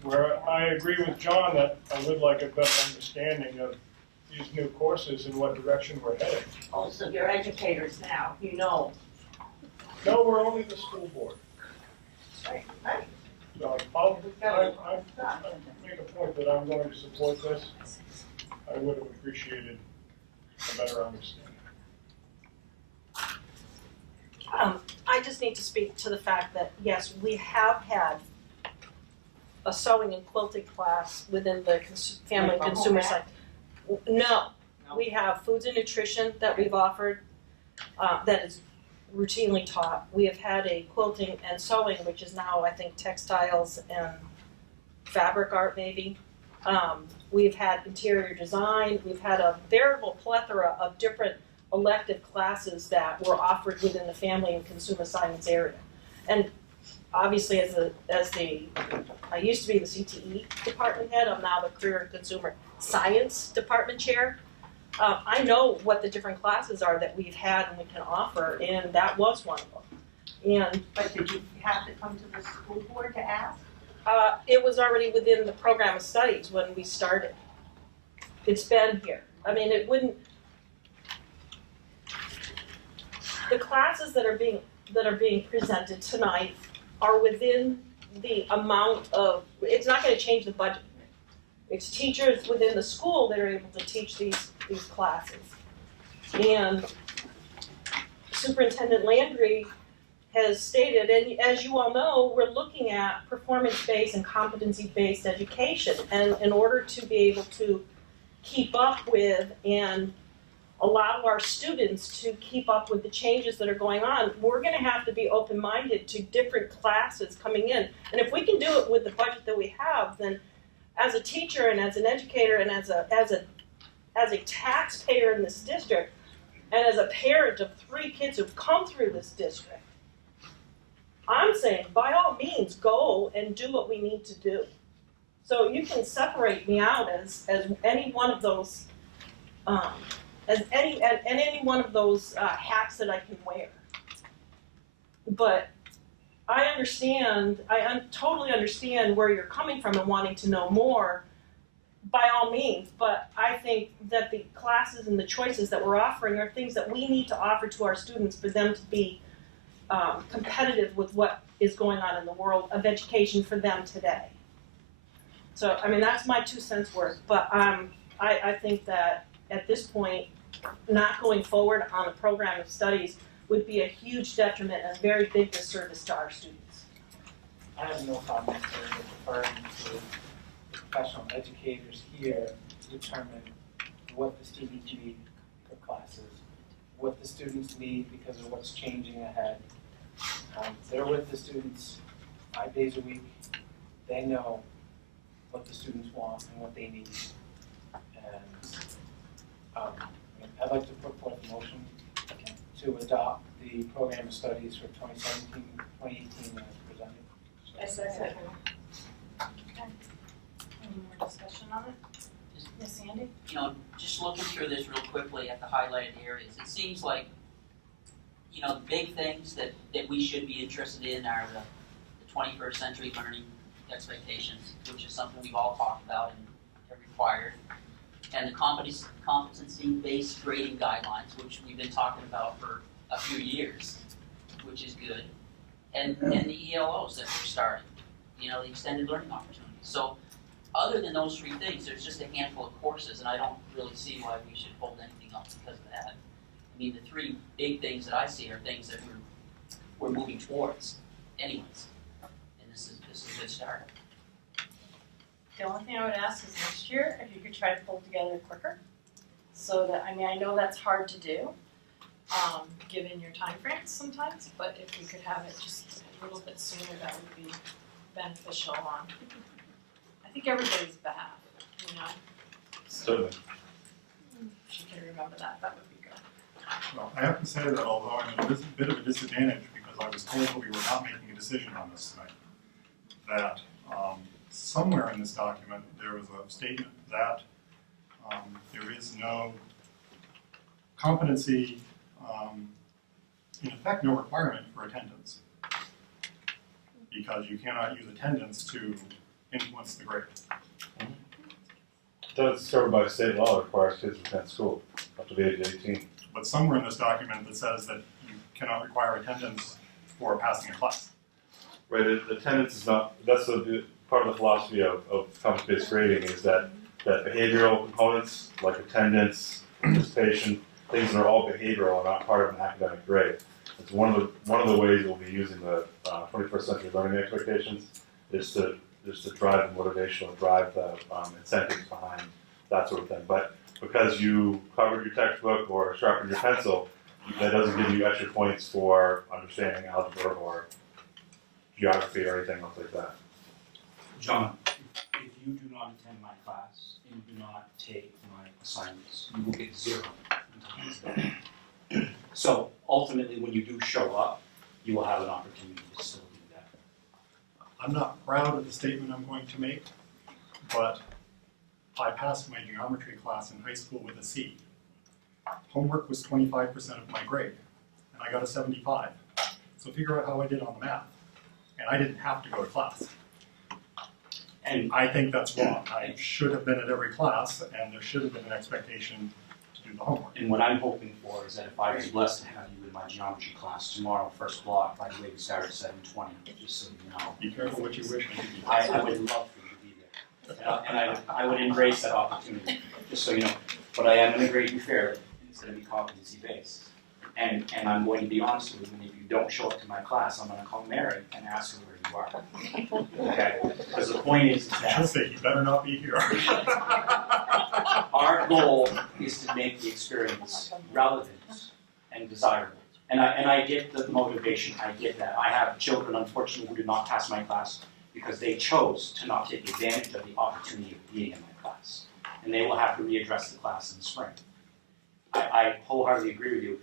Where I agree with John that I would like a better understanding of these new courses and what direction we're heading. Also, you're educators now, you know. No, we're only the school board. Right. So I make a point that I'm going to support this. I would have appreciated a better understanding. I just need to speak to the fact that, yes, we have had a sewing and quilting class within the family and consumer side. No, we have foods and nutrition that we've offered that is routinely taught. We have had a quilting and sewing, which is now, I think, textiles and fabric art maybe. We've had interior design. We've had a veritable plethora of different elective classes that were offered within the family and consumer science area. And obviously I used to be the CTE department head, I'm now the career and consumer science department chair. I know what the different classes are that we've had and we can offer, and that was one of them. But did you have to come to the school board to ask? It was already within the program of studies when we started. It's been here. I mean, it wouldn't. The classes that are being presented tonight are within the amount of. It's not going to change the budget. It's teachers within the school that are able to teach these classes. And Superintendent Landry has stated, and as you all know, we're looking at performance-based and competency-based education. And in order to be able to keep up with and allow our students to keep up with the changes that are going on, we're going to have to be open-minded to different classes coming in. And if we can do it with the budget that we have, then as a teacher and as an educator and as a taxpayer in this district, and as a parent of 3 kids who've come through this district, I'm saying by all means go and do what we need to do. So you can separate me out as any one of those any one of those hats that I can wear. But I understand, totally understand where you're coming from and wanting to know more, by all means, but I think that the classes and the choices that we're offering are things that we need to offer to our students for them to be competitive with what is going on in the world of education for them today. So, I mean, that's my 2 cents worth, but I think that at this point, not going forward on a program of studies would be a huge detriment and a very big disservice to our students. I have no comment referring to professional educators here to determine what the students need for classes, what the students need because of what's changing ahead. They're with the students 5 days a week. They know what the students want and what they need. And I'd like to put forth a motion to adopt the program of studies for 2017-2018 as presented. Yes, second. Any more discussion on it? Yes, Sandy? You know, just looking through this real quickly at the highlighted areas, it seems like, you know, the big things that we should be interested in are the 21st century learning expectations, which is something we've all talked about and are required, and the competency-based grading guidelines, which we've been talking about for a few years, which is good, and the ELOs that we're starting, you know, the extended learning opportunities. So other than those 3 things, there's just a handful of courses, and I don't really see why we should hold anything up because of that. I mean, the 3 big things that I see are things that we're moving towards anyways, and this is a good start. The only thing I would ask is next year, if you could try to pull together quicker, so that, I mean, I know that's hard to do, given your time frames sometimes, but if we could have it just a little bit sooner, that would be beneficial on, I think everybody's behalf, you know? Certainly. If you can remember that would be good. Well, I have to say that although I'm at a bit of a disadvantage because I was told that we were not making a decision on this tonight, that somewhere in this document there was a statement that there is no competency, in effect no requirement for attendance, because you cannot use attendance to influence the grade. That's covered by state law, requires kids to attend school up to the age of 18. But somewhere in this document that says that you cannot require attendance for passing a class. Right, attendance is not, that's part of the philosophy of competence-based grading is that behavioral components like attendance, participation, things that are all behavioral are not part of an academic grade. It's one of the ways we'll be using the 21st century learning expectations is to drive the motivation or drive the incentives behind that sort of thing. But because you covered your textbook or sharpened your pencil, that doesn't give you extra points for understanding algebra or geography or anything else like that. John, if you do not attend my class and you do not take my assignments, you will get 0. So ultimately, when you do show up, you will have an opportunity to still do that. I'm not proud of the statement I'm going to make, but I passed my geometry class in high school with a C. Homework was 25% of my grade, and I got a 75. So figure out how I did on the math. And I didn't have to go to class. And I think that's wrong. I should have been at every class, and there should have been an expectation to do the homework. And what I'm hoping for is that if I was blessed to have you in my geometry class tomorrow, first block, by the way, we start at 7:20, just so you know. Be careful what you wish for. I would love for you to be there. And I would embrace that opportunity, just so you know. But I am going to grade you fairly. It's going to be competency-based. And I'm going to be honest with you, and if you don't show up to my class, I'm going to call Mary and ask her where you are. Okay? Because the point is that She'll say, you better not be here. our goal is to make the experience relevant and desirable. And I get the motivation, I get that. I have children, unfortunately, who did not pass my class because they chose to not take advantage of the opportunity of being in my class. And they will have to readdress the class in the spring. I wholeheartedly agree with you.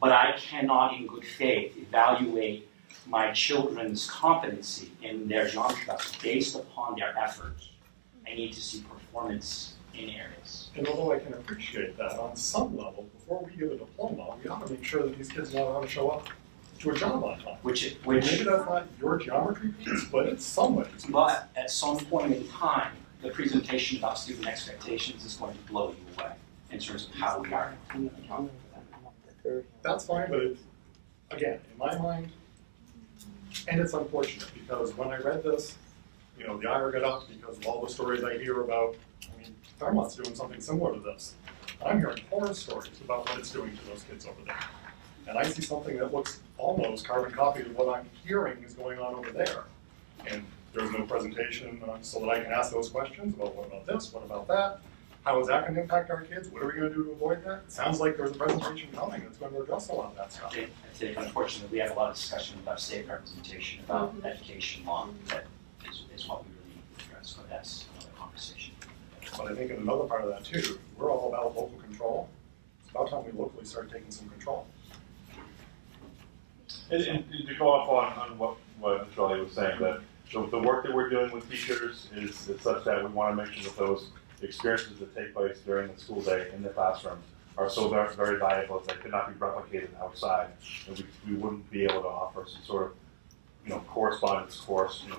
But I cannot, in good faith, evaluate my children's competency in their geometry class based upon their efforts. I need to see performance in areas. And although I can appreciate that, on some level, before we give a diploma, we ought to make sure that these kids know how to show up. to a job on time. which Maybe that's not your geometry piece, but it's somebody's piece. but at some point in time, the presentation about student expectations is going to blow you away in terms of how we are. That's fine, but it's, again, in my mind, and it's unfortunate, because when I read this, you know, the ire got up because of all the stories I hear about, I mean, Dartmouth's doing something similar to this. I'm hearing horror stories about what it's doing to those kids over there. And I see something that looks almost carbon copy of what I'm hearing is going on over there. And there's no presentation so that I can ask those questions about what about this, what about that? How is that going to impact our kids? What are we going to do to avoid that? It sounds like there's a presentation coming that's going to address a lot of that stuff. I think unfortunately, we have a lot of discussion about state representation, about education law, that is what we really need to address, but that's another conversation. But I think in another part of that too, we're all about local control. It's about time we locally start taking some control. And to go off on what Mr. Elliott was saying, that the work that we're doing with teachers is such that we want to make sure that those experiences that take place during the school day in the classroom are so very, very valuable that they could not be replicated outside, and we wouldn't be able to offer some sort of, you know, correspondence course, you know,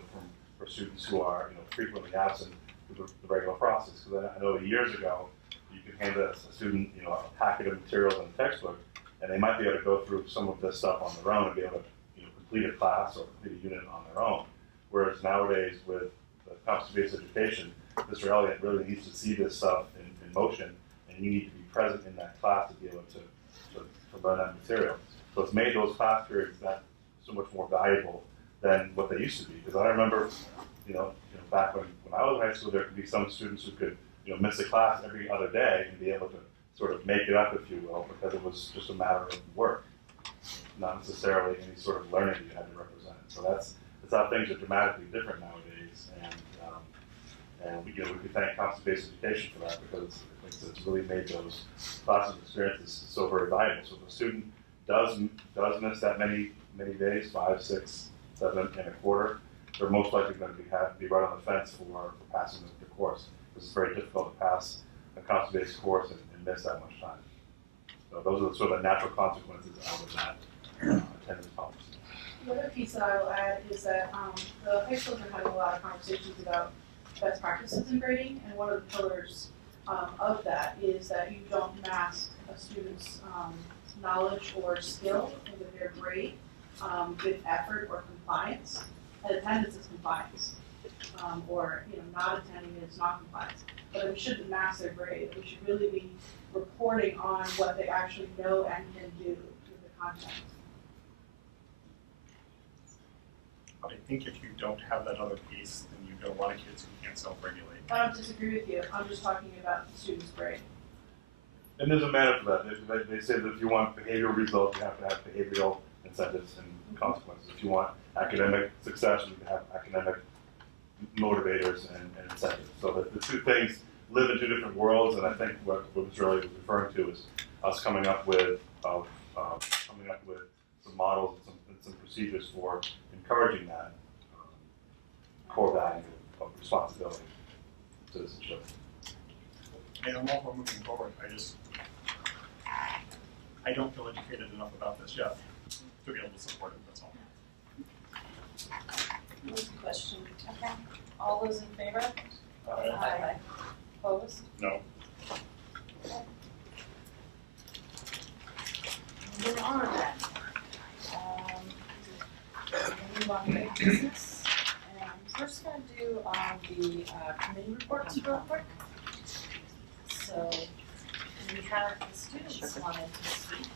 for students who are, you know, frequently absent through the regular process. Because I know that years ago, you could hand a student, you know, a packet of materials and a textbook, and they might be able to go through some of this stuff on their own and be able to, you know, complete a class or complete a unit on their own. Whereas nowadays with the competency-based education, Mr. Elliott really needs to see this stuff in motion, and you need to be present in that class to be able to learn that material. So it's made those class periods that so much more valuable than what they used to be. Because I remember, you know, back when I was in high school, there could be some students who could, you know, miss a class every other day and be able to sort of make it up, if you will, because it was just a matter of work, not necessarily any sort of learning you had to represent. So that's how things are dramatically different nowadays, and we can thank competency-based education for that, because it's really made those classroom experiences so very valuable. So if a student does miss that many days, 5, 6, 7 and a quarter, they're most likely going to be right on the fence for passing the course. It's very difficult to pass a competency-based course and miss that much time. So those are the sort of the natural consequences out of that attendance policy. The other piece that I will add is that the high schools are having a lot of conversations about best practices in grading, and one of the pillars of that is that you don't mask a student's knowledge or skill with their grade with effort or compliance. And attendance is compliance, or not attending is not compliance. But we shouldn't mask their grade. We should really be reporting on what they actually know and can do with the content. But I think if you don't have that other piece, then you've got a lot of kids who can't self-regulate. I don't disagree with you. I'm just talking about the student's grade. And there's a matter for that. They say that if you want behavioral results, you have to have behavioral incentives and consequences. If you want academic success, you can have academic motivators and incentives. So the two things live in two different worlds, and I think what Mr. Elliott was referring to is us coming up with some models and some procedures for encouraging that core value of responsibility, citizenship. And I'm all for moving forward. I don't feel educated enough about this yet to be able to support it. That's all. Question. Okay. All those in favor? Aye. Opposed? No. Moving on then. Move on to business. And I'm first going to do the committee reports real quick. So we have the students wanted to speak.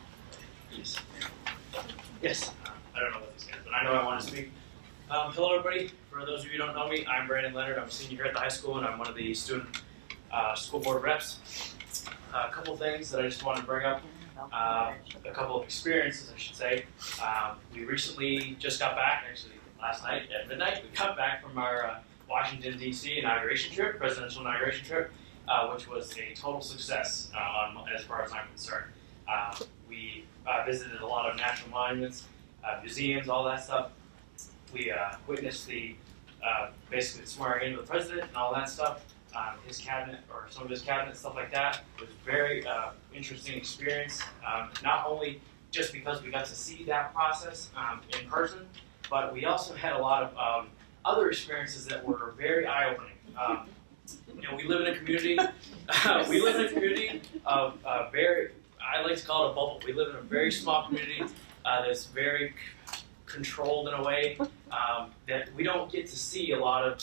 Yes. I don't know what this is, but I know I want to speak. Hello, everybody. For those of you who don't know me, I'm Brandon Leonard. I'm a senior here at the high school, and I'm one of the student school board reps. A couple things that I just want to bring up. A couple of experiences, I should say. We recently just got back, actually last night at midnight. We got back from our Washington, D.C. inauguration trip, presidential inauguration trip, which was a total success as far as I'm concerned. We visited a lot of national monuments, museums, all that stuff. We witnessed the basically swearing in of the president and all that stuff, his cabinet or some of his cabinet, stuff like that. It was a very interesting experience. Not only just because we got to see that process in person, but we also had a lot of other experiences that were very eye-opening. We live in a community. We live in a community of very. I like to call it a bubble. We live in a very small community that's very controlled in a way that we don't get to see a lot of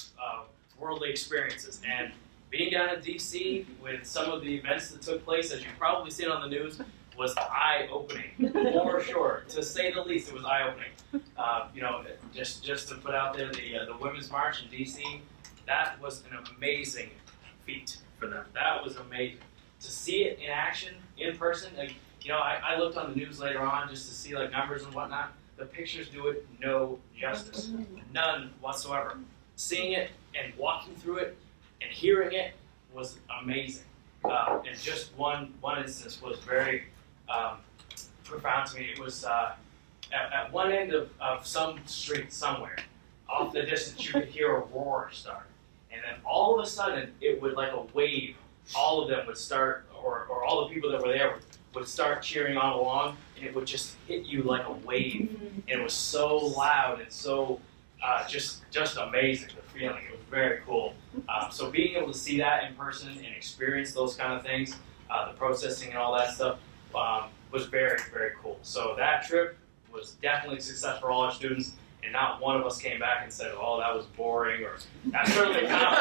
worldly experiences. And being down in DC with some of the events that took place, as you've probably seen on the news, was eye-opening, for sure. To say the least, it was eye-opening. Just to put out there, the Women's March in DC, that was an amazing feat for them. That was amazing. To see it in action, in person, I looked on the news later on just to see numbers and whatnot. The pictures do it no justice, none whatsoever. Seeing it and walking through it and hearing it was amazing. And just one instance was very profound to me. It was at one end of some street somewhere, off the distance, you could hear a roar start. And then all of a sudden, it would, like a wave, all of them would start, or all the people that were there would start cheering on along, and it would just hit you like a wave. And it was so loud and so just amazing, the feeling. It was very cool. So being able to see that in person and experience those kind of things, the processing and all that stuff, was very, very cool. So that trip was definitely a success for all our students, and not one of us came back and said, "Oh, that was boring," or "That certainly was not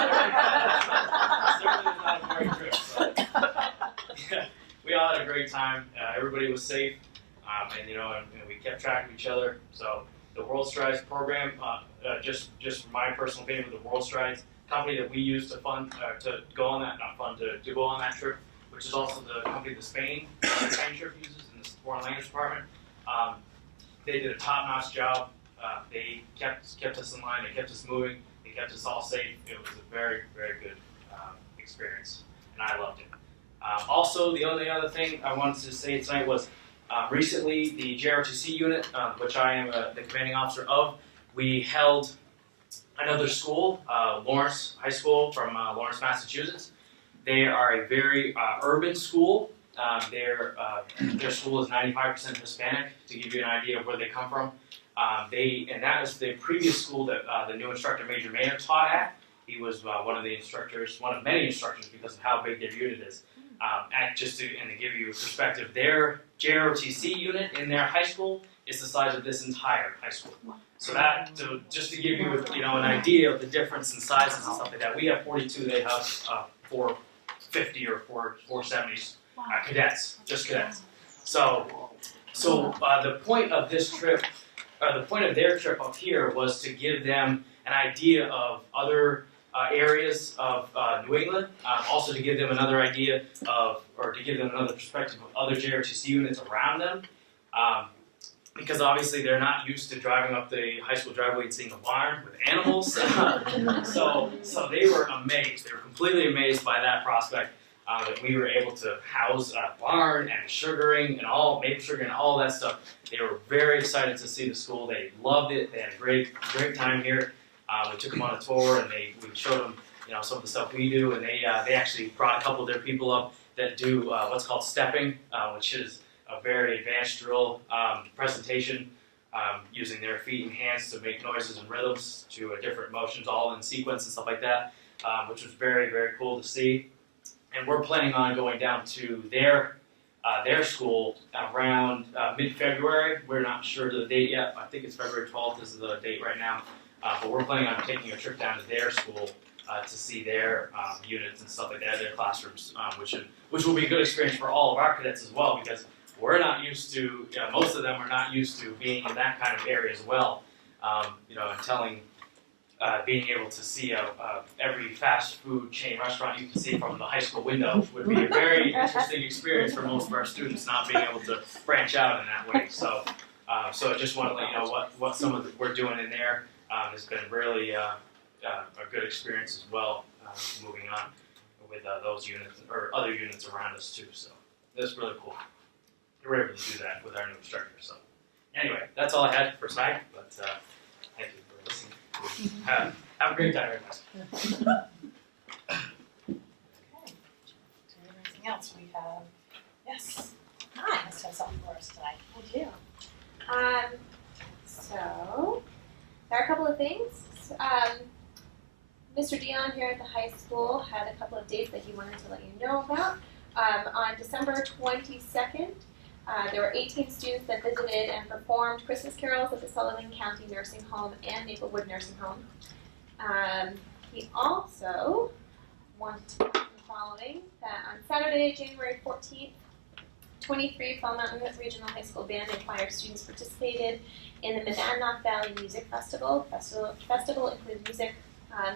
a boring trip." So, yeah, we all had a great time. Everybody was safe, and we kept track of each other. So the World Strides program, just my personal opinion, with the World Strides company that we used to fund to go on that, to go on that trip, which is also the company the Spain trip uses in the Foreign Language Department. They did a top-notch job. They kept us in line. They kept us moving. They kept us all safe. It was a very, very good experience, and I loved it. Also, the only other thing I wanted to say tonight was recently the JROTC unit, which I am the commanding officer of, we held another school, Lawrence High School from Lawrence, Massachusetts. They are a very urban school. Their school is 95% Hispanic, to give you an idea of where they come from. And that was the previous school that the new instructor, Major Mayer, taught at. He was one of many instructors because of how big their unit is. To give you a perspective, their JROTC unit in their high school is the size of this entire high school. So just to give you an idea of the difference in sizes and stuff like that, we have 42, they have 450 or 470 cadets, just cadets. So the point of this trip, or the point of their trip up here, was to give them an idea of other areas of New England, also to give them another idea to give them another perspective of other JROTC units around them, because obviously they're not used to driving up the high school driveway and seeing a barn with animals. So they were amazed. They were completely amazed by that prospect, that we were able to house a barn and sugaring and maple sugar and all that stuff. They were very excited to see the school. They loved it. They had a great time here. We took them on a tour, and we showed them, some of the stuff we do, and they actually brought a couple of their people up that do what's called stepping, which is a very advanced drill presentation, using their feet and hands to make noises and rhythms to different motions, all in sequence and stuff like that, which was very, very cool to see. And we're planning on going down to their school around mid-February. We're not sure of the date yet. I think it's February 12th is the date right now. But we're planning on taking a trip down to their school to see their units and stuff like that, their classrooms, which will be a good experience for all of our cadets as well, because we're not used to, most of them are not used to being in that kind of area as well. And being able to see every fast food chain restaurant you can see from the high school window would be a very interesting experience for most of our students, not being able to branch out in that way. So I just want to let you know what some of we're doing in there. Has been really a good experience as well, moving on with those units or other units around us too. So that's really cool. We're able to do that with our new instructor. So anyway, that's all I had for tonight. But thank you for listening. Have a great time, everybody. Anything else we have? Yes. Hi, let's have something for us tonight. I do. John here at the high school had a couple of dates that he wanted to let you know about. On December 22nd, there were 18 students that visited and performed Christmas carols at the Sullivan County Nursing Home and Maplewood Nursing Home. He also wanted to mention the following, that on Saturday, January 14th, 23 Fall Mountain Regional High School Band and Choir students participated in the Monadnock Valley Music Festival. Festival included music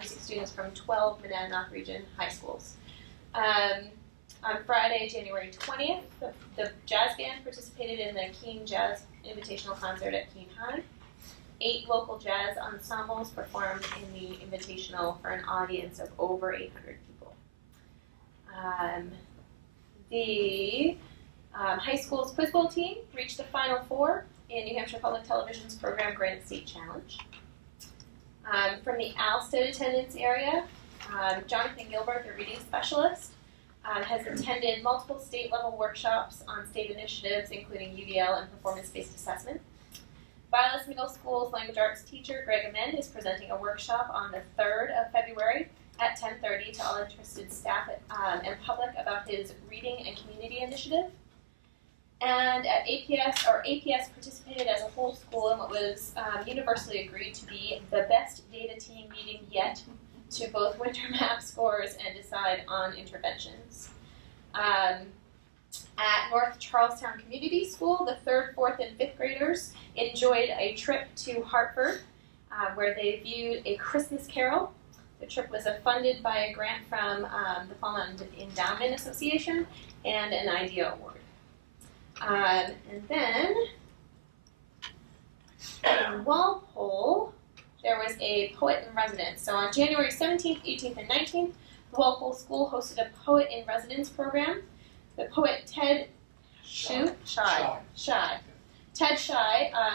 students from 12 Monadnock Region high schools. On Friday, January 20th, the jazz band participated in the Keene Jazz Invitational Concert at Keene High. 8 local jazz ensembles performed in the Invitational for an audience of over 800 people. The high school's Quiz Bowl team reached the Final Four in New Hampshire Public Television's program Granite State Challenge. From the Alsted attendance area, Jonathan Gilbert, the reading specialist, has attended multiple state-level workshops on state initiatives, including UDL and performance-based assessment. Violet's Middle School's language arts teacher, Greg Amend, is presenting a workshop on the 3rd of February at 10:30 to all interested staff and public about his reading and community initiative. And at APS participated as a whole school in what was universally agreed to be the best data team meeting yet to both winter map scores and decide on interventions. At North Charlestown Community School, the 3rd, 4th, and 5th graders enjoyed a trip to Hartford where they viewed A Christmas Carol. The trip was funded by a grant from the Fall Mountain Endowment Association and an IDEA award. And then in Walpole, there was a poet in residence. So on January 17th, 18th, and 19th, the Walpole School hosted a poet in residence program. The poet Ted Shy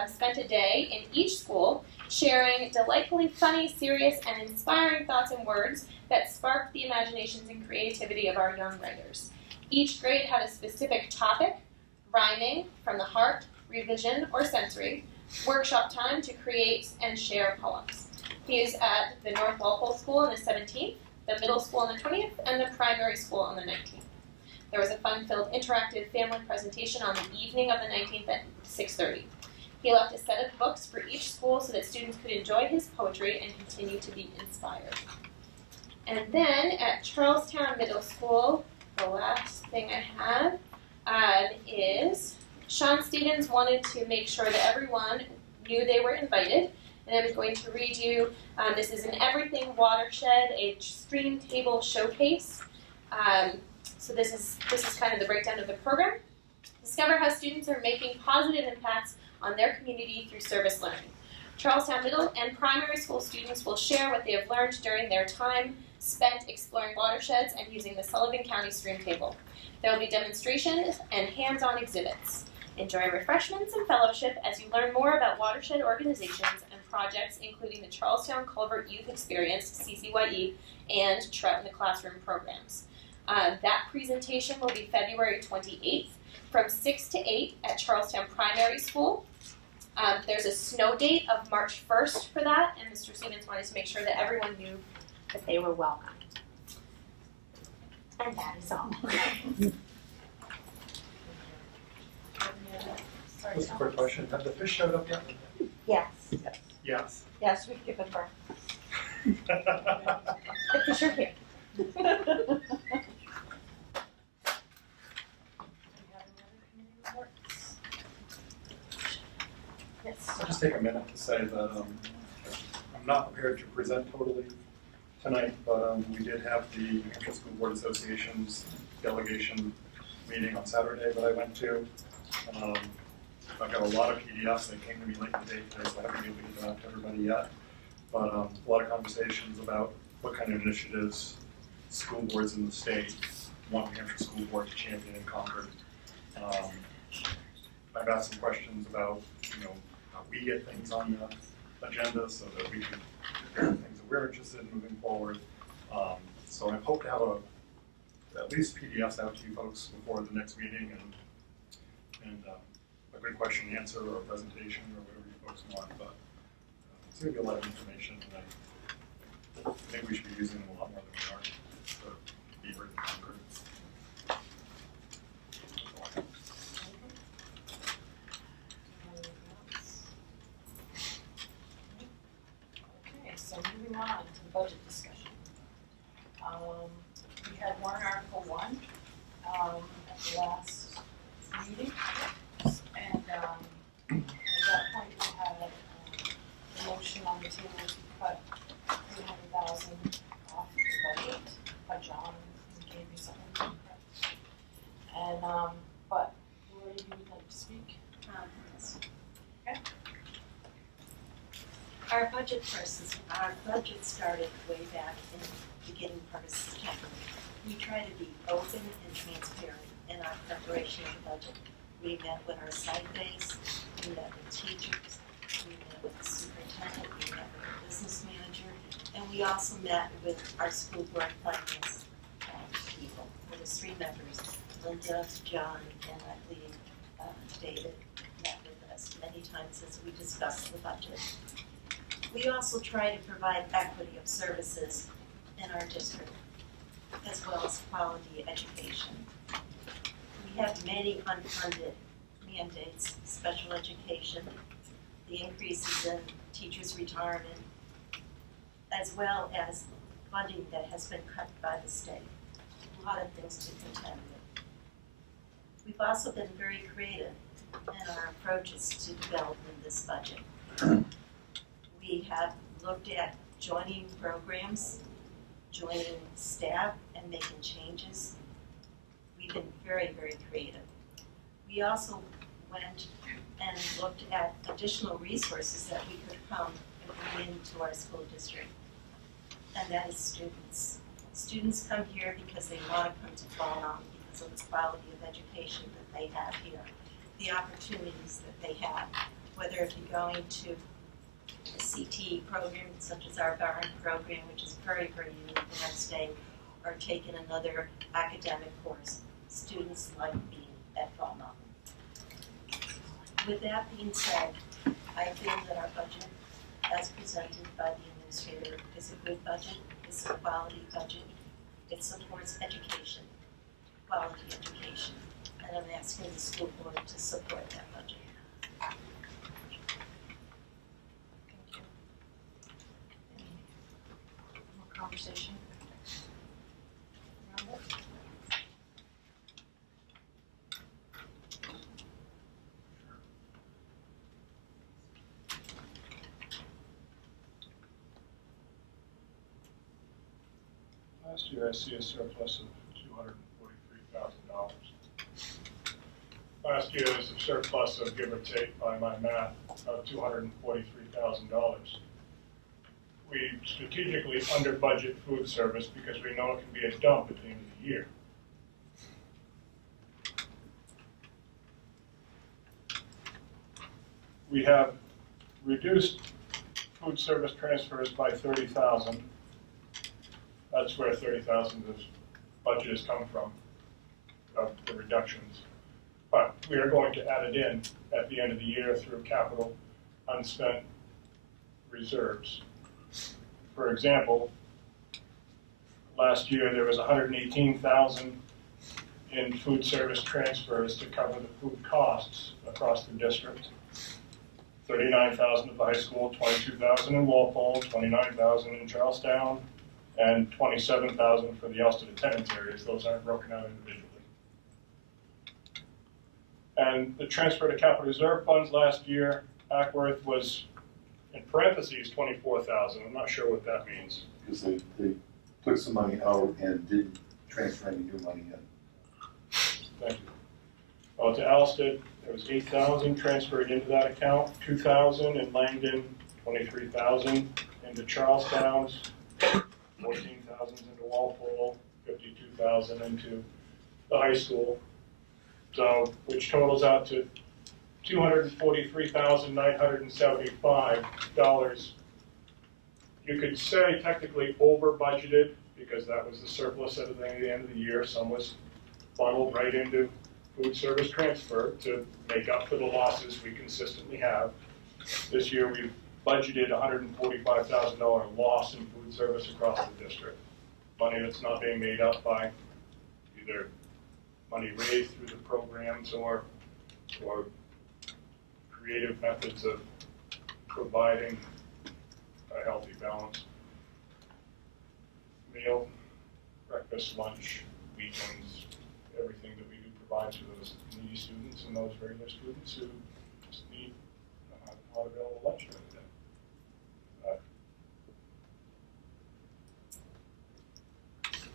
spent a day in each school sharing delightfully funny, serious, and inspiring thoughts and words that sparked the imaginations and creativity of our young writers. Each grade had a specific topic, rhyming, from the heart, revision, or sensory, workshop time to create and share poems. He is at the North Walpole School on the 17th, the middle school on the 20th, and the primary school on the 19th. There was a fun-filled interactive family presentation on the evening of the 19th at 6:30. He left a set of books for each school so that students could enjoy his poetry and continue to be inspired. And then at Charlestown Middle School, the last thing I have is Sean Stevens wanted to make sure that everyone knew they were invited. And I'm going to read you, this is an Everything Watershed, a stream table showcase. So this is kind of the breakdown of the program. Discover how students are making positive impacts on their community through service learning. Charlestown Middle and Primary School students will share what they have learned during their time spent exploring watersheds and using the Sullivan County stream table. There will be demonstrations and hands-on exhibits. Enjoy refreshments and fellowship as you learn more about watershed organizations and projects, including the Charlestown Culvert Youth Experience, CCYE, and Trout in the Classroom programs. That presentation will be February 28th from 6 to 8 at Charlestown Primary School. There's a snow date of March 1st for that, and Mr. Stevens wanted to make sure that everyone knew that they were welcome. And that is all. Just a quick question, have the fish showed up yet? Yes. Yes. Yes, we've given birth. The fish are here. Yes. I'll just take a minute to say that I'm not prepared to present totally tonight, but we did have the New Hampshire School Board Association's delegation meeting on Saturday that I went to. I've got a lot of PDFs that came to me late in the day today, so I haven't been able to get them out to everybody yet. But a lot of conversations about what kind of initiatives school boards in the state want New Hampshire School Board to champion in Concord. I've asked some questions about, how we get things on the agenda so that we can things that we're interested in moving forward. So I hope to have at least PDFs out to you folks before the next meeting and a good question and answer or a presentation or whatever you folks want. But it's going to be a lot of information, and I I think we should be using them a lot more than we are. So, Beaver and Concord. Okay, so moving on to the budget discussion. We had warrant article 1, at the last meeting. And, at that point, we had, a motion on the table to cut $300,000 off the budget, John gave me something correct. And, but, Lori, you would like to speak? Yes. Okay. Our budget started way back in the beginning part of September. We try to be open and transparent in our preparation of the budget. We met with our site base, we met with teachers, we met with the superintendent, we met with the business manager, and we also met with our school board finance people. There was 3 members, Linda, John, and I believe David met with us many times as we discussed the budget. We also try to provide equity of services in our district, as well as quality education. We have many unfunded mandates, special education, the increases in teachers' retirement, as well as funding that has been cut by the state. A lot of things to contend with. We've also been very creative in our approaches to developing this budget. We have looked at joining programs, joining staff, and making changes. We've been very, very creative. We also went and looked at additional resources that we could come and bring into our school district, and that is students. Students come here because they want to come to Fall Mountain because of the quality of education that they have here, the opportunities that they have, whether it be going to a CTE program such as our Barn program, which is very, very unique the next day, or taking another academic course. Students like being at Fall Mountain. With that being said, I feel that our budget, as presented by the administrator, is a good budget, it's a quality budget, it supports education, quality education, and I'm asking the school board to support that budget. More conversation around it? Last year, I see a surplus of $243,000. Last year, there's a surplus of, give or take by my math, of $243,000. We strategically under budget food service because we know it can be a dump at the end of the year. We have reduced food service transfers by 30,000. That's where 30,000 of budget has come from, of the reductions. But we are going to add it in at the end of the year through capital unspent reserves. For example, last year there was 118,000 in food service transfers to cover the food costs across the district. 39,000 at the high school, 22,000 in Walpole, 29,000 in Charlestown, and 27,000 for the Elston attendance areas. Those aren't broken out individually. And the transfer to capital reserve funds last year, Ackworth was in parentheses 24,000. I'm not sure what that means. Because they took some money out and didn't transfer any new money in. Thank you. Well, to Alsted, there was 8,000 transferred into that account, 2,000 in Langdon, 23,000 into Charlestown's, 14,000 into Walpole, 52,000 into the high school. So, which totals out to $243,975. You could say technically over budgeted because that was the surplus at the end of the year. Some was funneled right into food service transfer to make up for the losses we consistently have. This year we've budgeted $145,000 loss in food service across the district. Money that's not being made up by either money raised through the programs or creative methods of providing a healthy balance. Meal, breakfast, lunch, weekends, everything that we do provides for those needy students and those regular students who just need not available lunch during the day.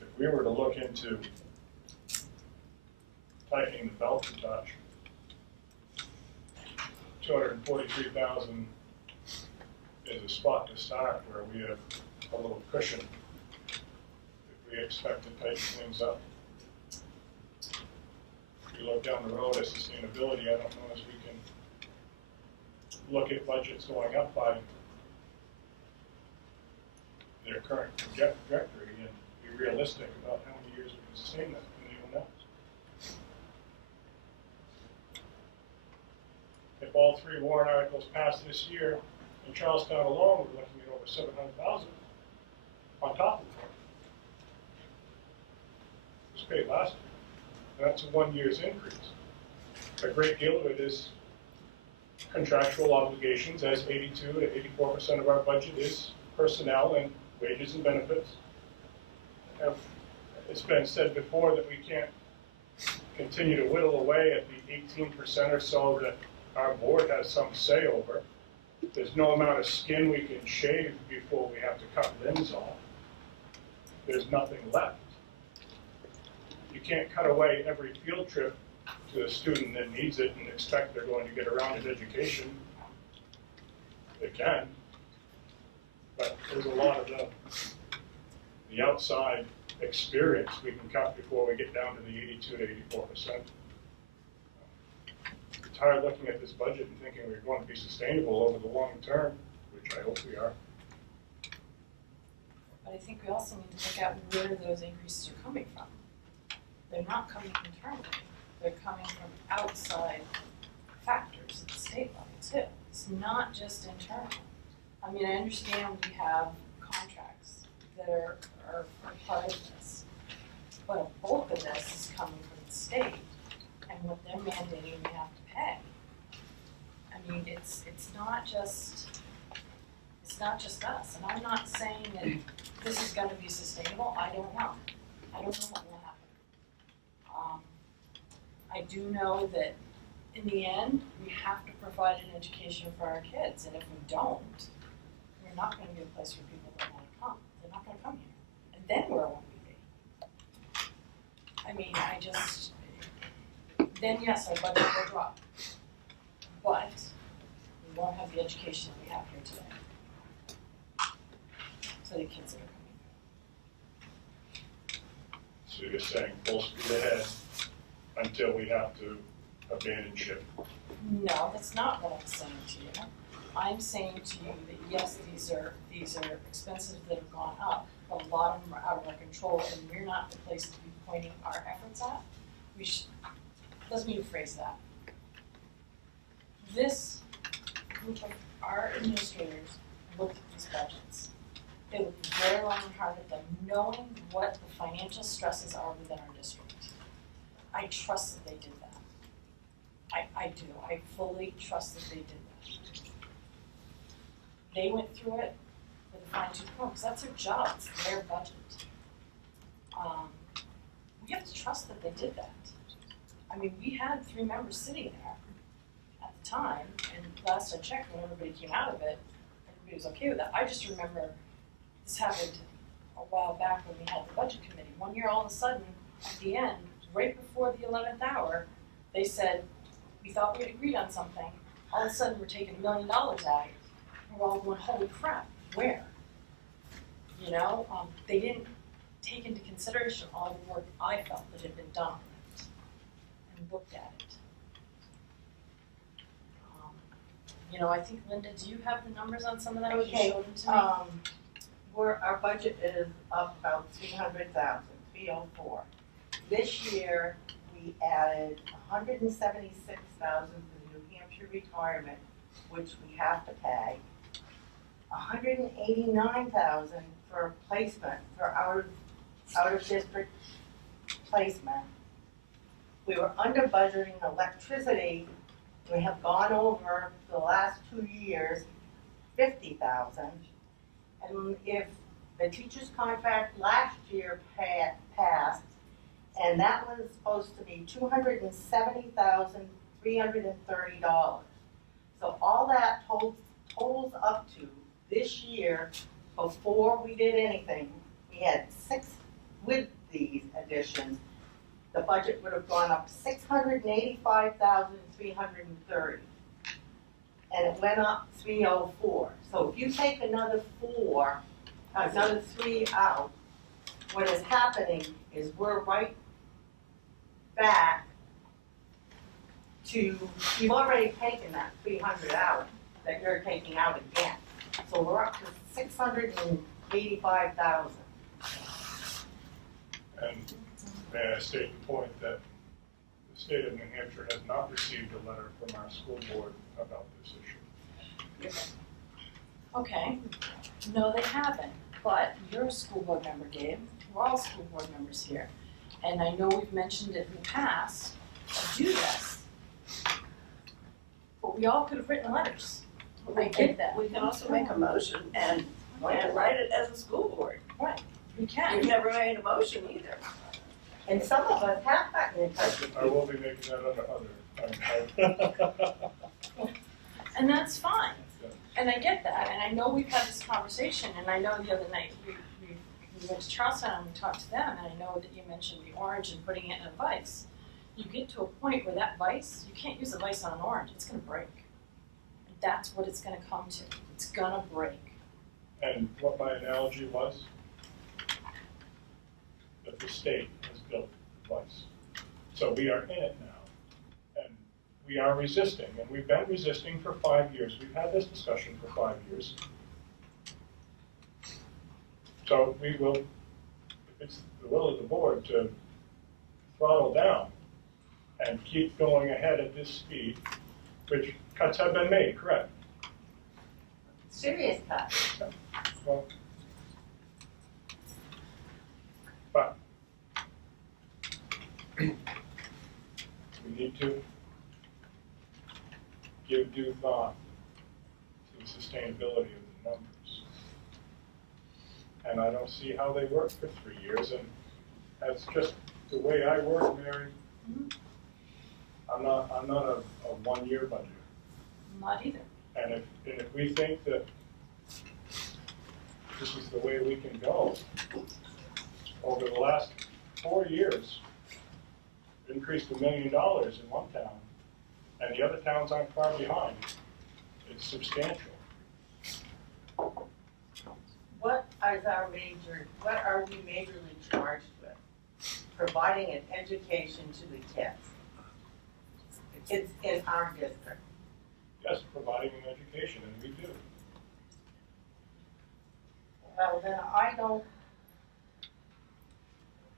If we were to look into tightening the belt a touch, 243,000 is a spot to start where we have a little cushion if we expect to tighten things up. If we look down the road at sustainability, I don't know as we can look at budgets going up by their current trajectory and be realistic about how many years we can sustain that than anyone else. If all three warrant articles pass this year, in Charlestown alone, we're looking at over 700,000 on top of it. It was paid last year. That's a 1 year's increase. A great deal of it is contractual obligations, as 82 to 84% of our budget is personnel and wages and benefits. It's been said before that we can't continue to whittle away at the 18% or so that our board has some say over. There's no amount of skin we can shave before we have to cut limbs off. There's nothing left. You can't cut away every field trip to a student that needs it and expect they're going to get a rounded education. They can, but there's a lot of the outside experience we can cut before we get down to the 82 to 84%. It's hard looking at this budget and thinking we're going to be sustainable over the long term, which I hope we are. But I think we also need to look at where those increases are coming from. They're not coming internally. They're coming from outside factors at the state level too. It's not just internal. I mean, I understand we have contracts that are part of this, but a bulk of this is coming from the state and what they're mandating we have to pay. I mean, it's not just us, and I'm not saying that this is going to be sustainable. I don't know. I don't know what will happen. I do know that in the end, we have to provide an education for our kids, and if we don't, we're not going to be a place for people that want to come. They're not going to come here. And then where will we be? I mean, then yes, our budget will drop. But we won't have the education that we have here today. So the kids that are coming. So you're just saying full speed ahead until we have to abandon ship. No, that's not what I'm saying to you. I'm saying to you that yes, these are expenses that have gone up. A lot of them are out of our control, and we're not the place to be pointing our efforts at. Let's me rephrase that. This group of our administrators looked at these budgets. They looked very long and hard at them, knowing what the financial stresses are within our district. I trust that they did that. I do. I fully trust that they did that. They went through it with a fine-tooth comb, because that's their job, it's their budget. We have to trust that they did that. I mean, we had 3 members sitting there at the time, and last I checked, when everybody came out of it, everybody was okay with that. I just remember this happened a while back when we had the budget committee. One year, all of a sudden, at the end, right before the 11th hour, they said, we thought we had agreed on something. All of a sudden, we're taking $1 million out. And we're all going, holy crap, where? You know, they didn't take into consideration all the work I felt that had been done on it and looked at it. You know, I think, Linda, do you have the numbers on some of that? Okay, You showed them to me. Our budget is up about 300,000, 304. This year, we added 176,000 for the New Hampshire retirement, which we have to pay, $189,000 for placement, for out of district placement. We were under budgeting electricity. We have gone over the last 2 years, 50,000. And if the teacher's contract last year passed, and that was supposed to be $270,330. So all that totals up to this year, before we did anything, we had 6 with these additions. The budget would have gone up $685,330. And it went up 304. So if you take another 3 out, what is happening is we're right back to, you've already taken that 300 out that you're taking out again. So we're up to 685,000. And may I state the point that the state of New Hampshire has not received a letter from our school board about this issue. Okay, no, they haven't, but you're a school board member, Dave, we're all school board members here. And I know we've mentioned it in the past to do this, but we all could have written letters. I get that. We can also make a motion and write it as a school board. Right, we can. We've never made a motion either. And some of us have gotten in touch with I will be making that other. And that's fine, and I get that, and I know we've had this conversation, and I know the other night we went to Charlestown and we talked to them, and I know that you mentioned the orange and putting it in a vise. You get to a point where that vise, you can't use the vise on an orange, it's gonna break. And that's what it's gonna come to, it's gonna break. And what my analogy was, that the state has built the device. So we are in it now, and we are resisting, and we've been resisting for 5 years. We've had this discussion for 5 years. So we will, if it's the will of the board to throttle down and keep going ahead at this speed, which cuts have been made, correct? serious cuts. Well, but we need to give due thought to the sustainability of the numbers. And I don't see how they work for 3 years, and that's just the way I work, Mary. I'm not a 1 year budget. Not either. And if we think that this is the way we can go, over the last 4 years, increased $1 million in one town, and the other towns aren't far behind. It's substantial. What are we majorly charged with? Providing an education to the kids. The kids in our district. Yes, providing an education, and we do. Well, then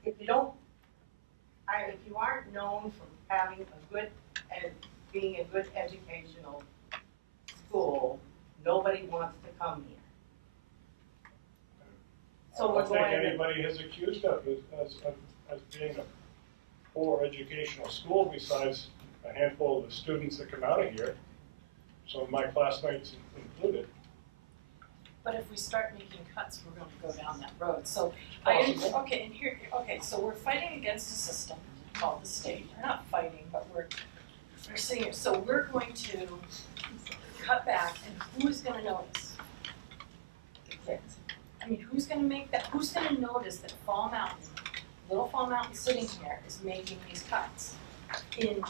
if you aren't known for having a good and being a good educational school, nobody wants to come here. So I we're don't think going to, anybody has accused us as being a poor educational school besides a handful of the students that come out of here, some of my classmates included. But if we start making cuts, we're gonna go down that road, so so we're fighting against a system called the state, we're not fighting, but we're seeing it, so we're going to cut back, and who's gonna notice? the kids. I mean, who's gonna notice that Little Fall Mountain sitting here is making these cuts in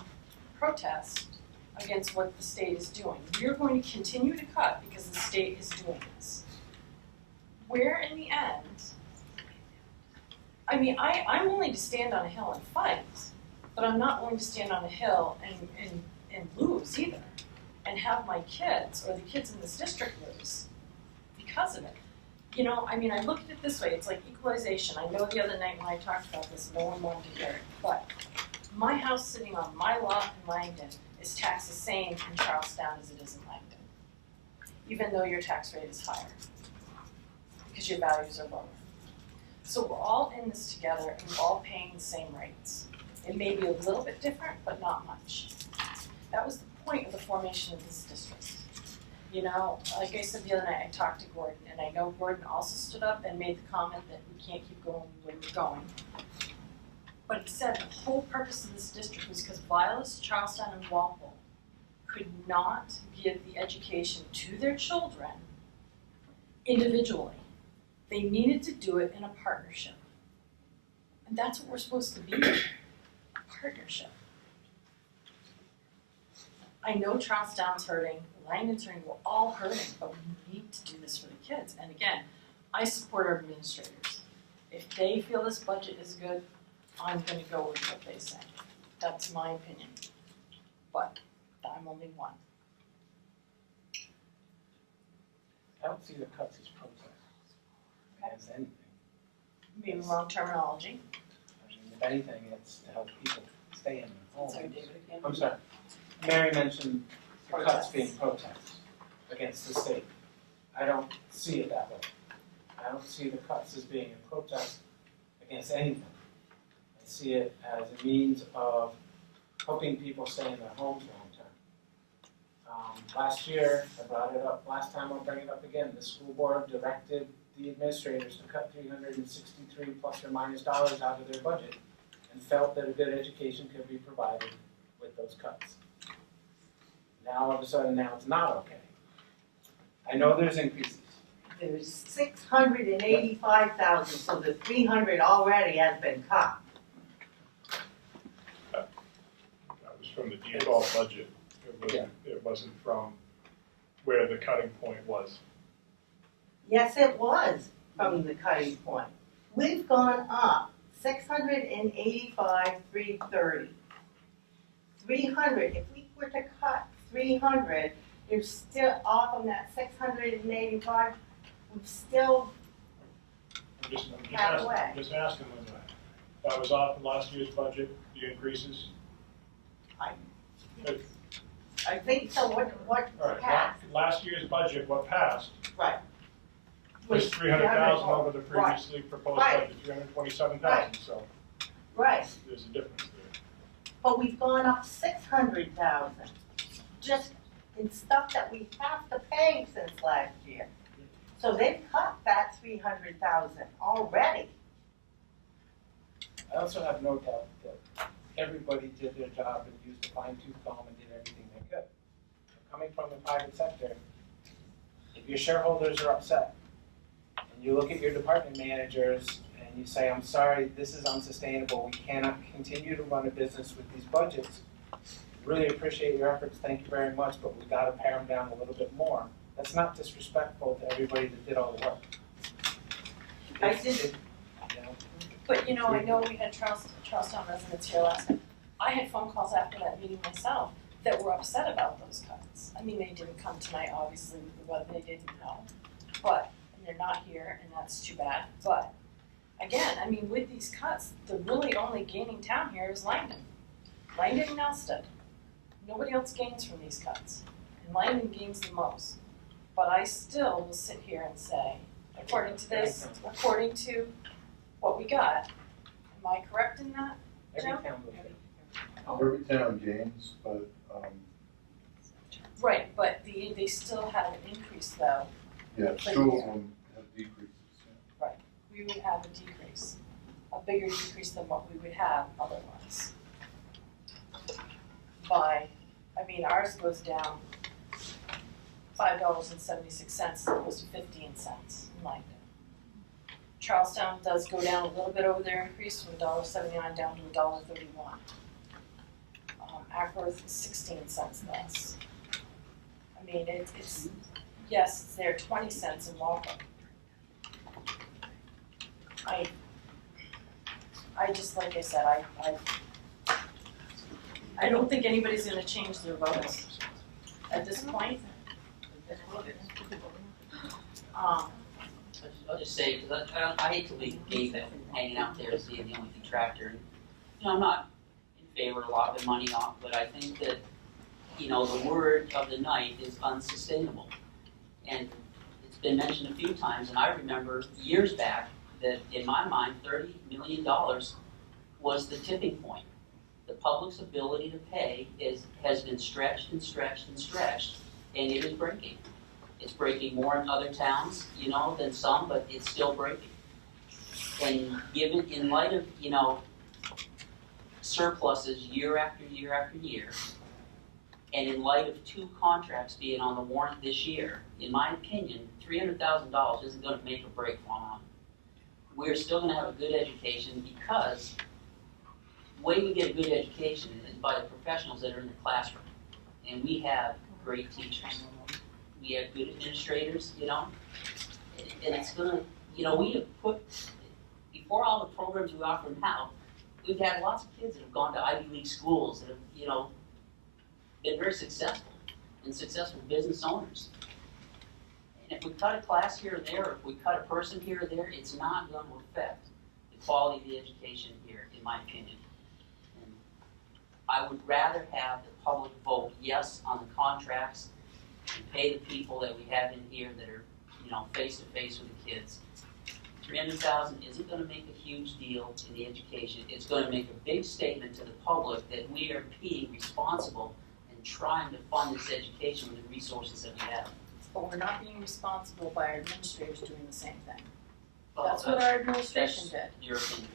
protest against what the state is doing? We're going to continue to cut because the state is doing this. Where in the end, I mean, I'm willing to stand on a hill and fight, but I'm not willing to stand on a hill and lose either, and have my kids or the kids in this district lose because of it. You know, I mean, I look at it this way, it's like equalization. I know the other night when I talked about this, no one wanted to hear it, but my house sitting on my lot in Langdon is taxed the same in Charlestown as it is in Langdon. even though your tax rate is higher, because your values are lower. So we're all in this together and we're all paying the same rates. It may be a little bit different, but not much. That was the point of the formation of this district. You know, like I said the other night, I talked to Gordon, and I know Gordon also stood up and made the comment that we can't keep going where we're going. But he said the whole purpose of this district was because Violas, Charlestown, and Walpole could not give the education to their children individually. They needed to do it in a partnership. And that's what we're supposed to be, a partnership. I know Charlestown's hurting, Langdon's hurting, we're all hurting, but we need to do this for the kids. And again, I support our administrators. If they feel this budget is good, I'm gonna go with what they say. That's my opinion. But I'm only one. I don't see the cuts as protest, as anything. Maybe wrong terminology. I mean, if anything, it's to help people stay in their homes. Sorry, David, again. I'm sorry. Mary mentioned the cuts being protests against the state. I don't see it that way. I don't see the cuts as being a protest against anything. I see it as a means of helping people stay in their homes long term. Last year, I brought it up, last time I'll bring it up again, the school board directed the administrators to cut $363 plus or minus dollars out of their budget and felt that a good education could be provided with those cuts. Now all of a sudden, now it's not okay. I know there's increases. There's 685,000, so the 300 already has been cut. That was from the default budget. It wasn't from where the cutting point was. Yes, it was from the cutting point. We've gone up 685, 330. 300, if we were to cut 300, you're still off on that 685, we've still I'm just halfway. asking, Linda, that was off in last year's budget, the increases? I think so. What All right, passed? last year's budget, what passed Right. was 300,000 over the previously proposed Right. budget, 327,000, so Right. there's a difference there. But we've gone up 600,000, just in stuff that we have to pay since last year. So they've cut that 300,000 already. I also have no doubt that everybody did their job and used a fine-tooth comb and did everything they could. Coming from the private sector, if your shareholders are upset and you look at your department managers and you say, I'm sorry, this is unsustainable, we cannot continue to run a business with these budgets. Really appreciate your efforts, thank you very much, but we've got to pare them down a little bit more. That's not disrespectful to everybody that did all the work. I did. But you know, I know we had Charlestown residents here last night. I had phone calls after that meeting myself that were upset about those cuts. I mean, they didn't come tonight, obviously, with the weather, they didn't know. But, and they're not here, and that's too bad. But, again, I mean, with these cuts, the really only gaining town here is Langdon. Langdon and Elstead. Nobody else gains from these cuts. And Langdon gains the most. But I still will sit here and say, according to this, according to what we got, am I correct in that, Joe? Every town gains, but, Right, but they still have an increase though. yeah, two of them have decreases. Right, we would have a decrease, a bigger decrease than what we would have otherwise. I mean, ours goes down $5.76 as opposed to 15 cents in Langdon. Charlestown does go down a little bit over their increase from $1.79 down to $1.31. Ackworth is 16 cents less. I mean, it's yes, it's there 20 cents in Walpole. I just, like I said, I don't think anybody's gonna change their votes at this point. I'll just say, because I hate to leave David hanging out there as being the only detractor. You know, I'm not in favor of lopping money off, but I think that, you know, the word of the night is unsustainable. And it's been mentioned a few times, and I remember years back that in my mind, $30 million was the tipping point. The public's ability to pay has been stretched and stretched and stretched, and it is breaking. It's breaking more in other towns, than some, but it's still breaking. And given, in light of, surpluses year after year after year, and in light of 2 contracts being on the warrant this year, in my opinion, $300,000 isn't going to make or break Fawn. We're still going to have a good education because the way we get a good education is by the professionals that are in the classroom. And we have great teachers. We have good administrators, and it's going to, we have put, before all the programs we offer now, we've had lots of kids that have gone to Ivy League schools that have, been very successful and successful business owners. And if we cut a class here or there, or if we cut a person here or there, it's not going to affect the quality of the education here, in my opinion. And I would rather have the public vote yes on the contracts and pay the people that we have in here that are, face to face with the kids. $300,000 isn't going to make a huge deal in the education. It's going to make a big statement to the public that we are being responsible and trying to fund this education with the resources that we have. But we're not being responsible by our administrators doing the same thing. Well, That's what our administration did. Your opinion.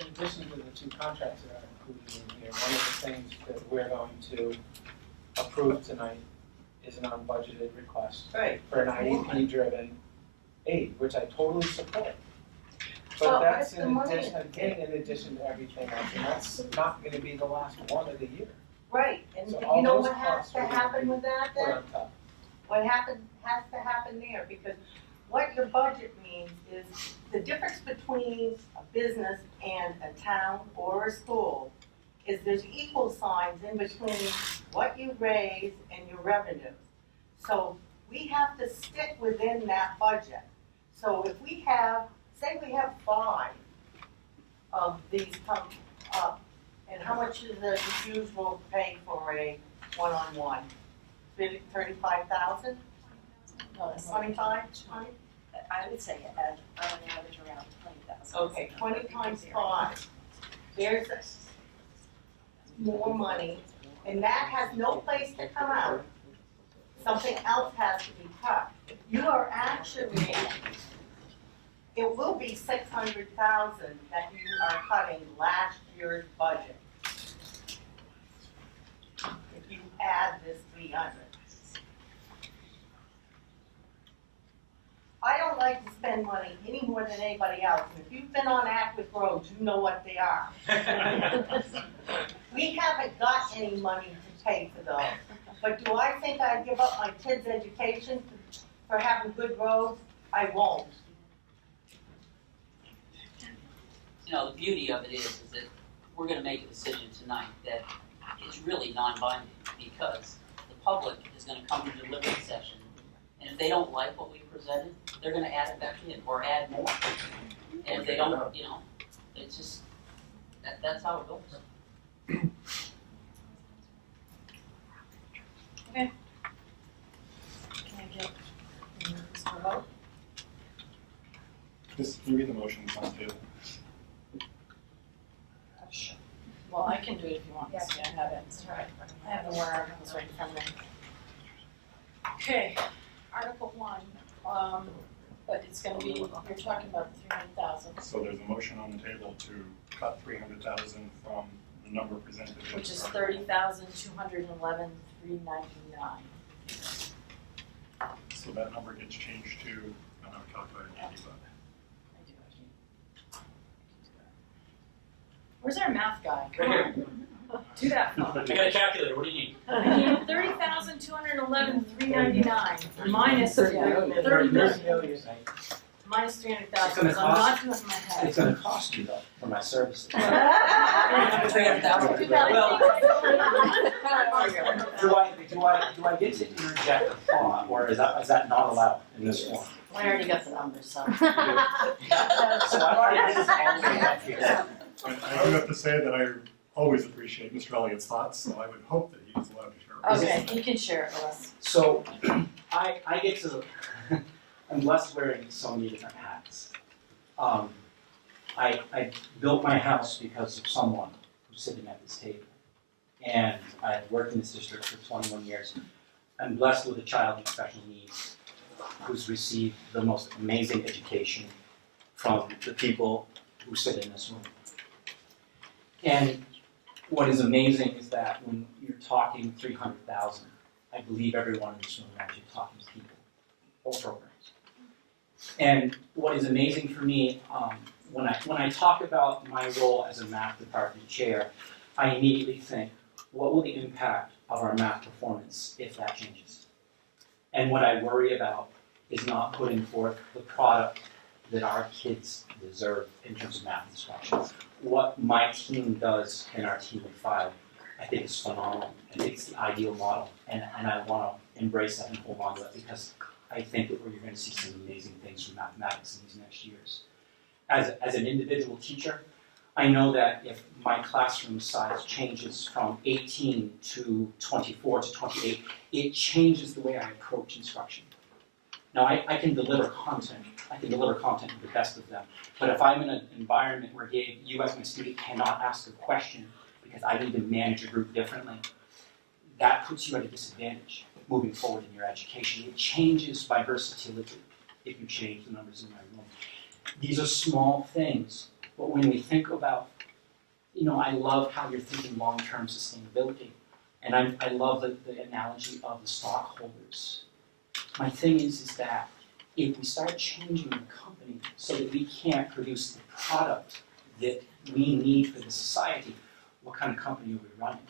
In addition to the 2 contracts that are included in here, one of the things that we're going to approve tonight is an unbudgeted request for an IEP-driven aid, which I totally support. But Well, that's where's the money? in addition to everything else, and that's not gonna be the last one of the year. Right, and So you all know those what has costs to will be happen with that put then? on top. What has to happen there, because what your budget means is the difference between a business and a town or a school is there's equal signs in between what you raise and your revenues. So we have to stick within that budget. So if we have, say we have 5 of these come up, and how much is the usual pay for a one-on-one? 35,000? No, it's 25, 20? I would say on average around 20,000. Okay, 20 times 5, there's more money, and that has no place to come out. Something else has to be cut. You are actually, it will be 600,000 that you are cutting last year's budget. If you add this 300. I don't like to spend money any more than anybody else, and if you've been on Ackworth Road, you know what they are. We haven't got any money to pay for those, but do I think I'd give up my kids' education for having good roads? I won't. The beauty of it is that we're going to make a decision tonight that is really non-binding because the public is going to come to the deliberative session, and if they don't like what we presented, they're going to add it back in or add more. And if they don't, it's just that's how it goes. Okay. Can I get this for vote? Just, can you read the motions on the table? Well, I can do it if you want, see, I have it, it's all right. I have the warrant articles right in front of me. Okay, Article 1, but it's gonna be, you're talking about the 300,000, So there's a motion on the table to cut 300,000 from the number presented. in which the is article. 30,211,399. So that number gets changed to, I don't have a calculator handy, but Where's our math guy? Come Right on. Do that for I got a calculator, what do you need? I need 30,211,399 minus 30 million. Minus 300,000, It's gonna so I'm not doing it in my head. It's gonna cost you though, for my services. $300,000. Do I get to interject a thought, or is that not allowed in this form? I already got the numbers, so. So I just always up here. I do have to say that I always appreciate Mr. Elliott's thoughts, so I would hope that he's allowed to share Is it- Okay, you can share it with us. So, I get to, I'm blessed wearing so many different hats. I built my house because of someone who's sitting at this table. And I've worked in this district for 21 years. I'm blessed with a child with special needs who's received the most amazing education from the people who sit in this room. And what is amazing is that when you're talking 300,000, I believe everyone in this room is actually talking to people or programs. And what is amazing for me, when I talk about my role as a math department chair, I immediately think, what will the impact of our math performance if that changes? And what I worry about is not putting forth the product that our kids deserve in terms of math instruction. What my team does in our team of 5, I think is phenomenal. I think it's the ideal model, and I want to embrace that and hold on to it because I think that you're going to see some amazing things from mathematics in these next years. As an individual teacher, I know that if my classroom size changes from 18 to 24 to 28, it changes the way I approach instruction. Now, I can deliver content. I can deliver content to the best of them. But if I'm in an environment where you as my student cannot ask a question because I need to manage a group differently, that puts you at a disadvantage moving forward in your education. It changes by versatility if you change the numbers in my room. These are small things, but when we think about, I love how you're thinking long-term sustainability. And I love the analogy of the stockholders. My thing is that if we start changing the company so that we can't produce the product that we need for the society, what kind of company are we running?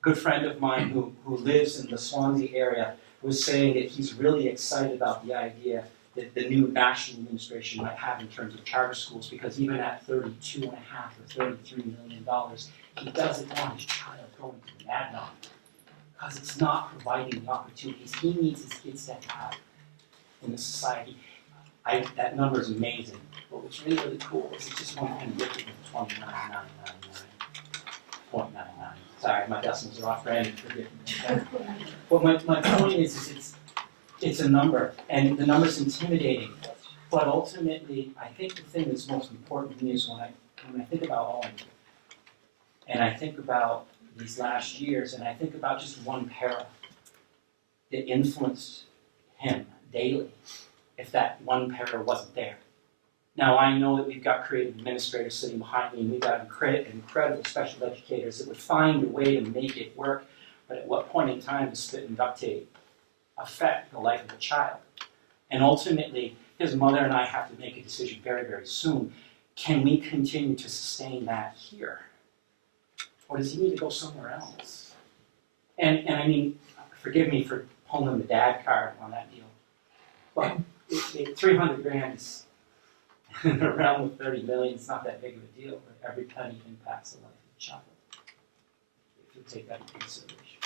A good friend of mine who lives in the Swansea area was saying that he's really excited about the idea that the new national administration might have in terms of charter schools, because even at $32.5 or $33 million, he doesn't want his child going to the Adnan because it's not providing the opportunities he needs his kids to have in the society. That number is amazing. But what's really, really cool is it's just 150 from 29,999.99. Sorry, my decimals are off branded, forgive me. But my point is it's a number, and the number's intimidating. But ultimately, I think the thing that's most important to me is when I think about Owen, and I think about these last years, and I think about just one para that influenced him daily, if that one para wasn't there. Now, I know that we've got creative administrators sitting behind me, and we've got incredible special educators that would find a way to make it work, but at what point in time does spit and duct tape affect the life of a child? And ultimately, his mother and I have to make a decision very, very soon. Can we continue to sustain that here? Or does he need to go somewhere else? And I mean, forgive me for pulling the dad card on that deal, but 300 grand is around with 30 million, it's not that big of a deal, but every penny impacts the life of a child. If you take that into consideration.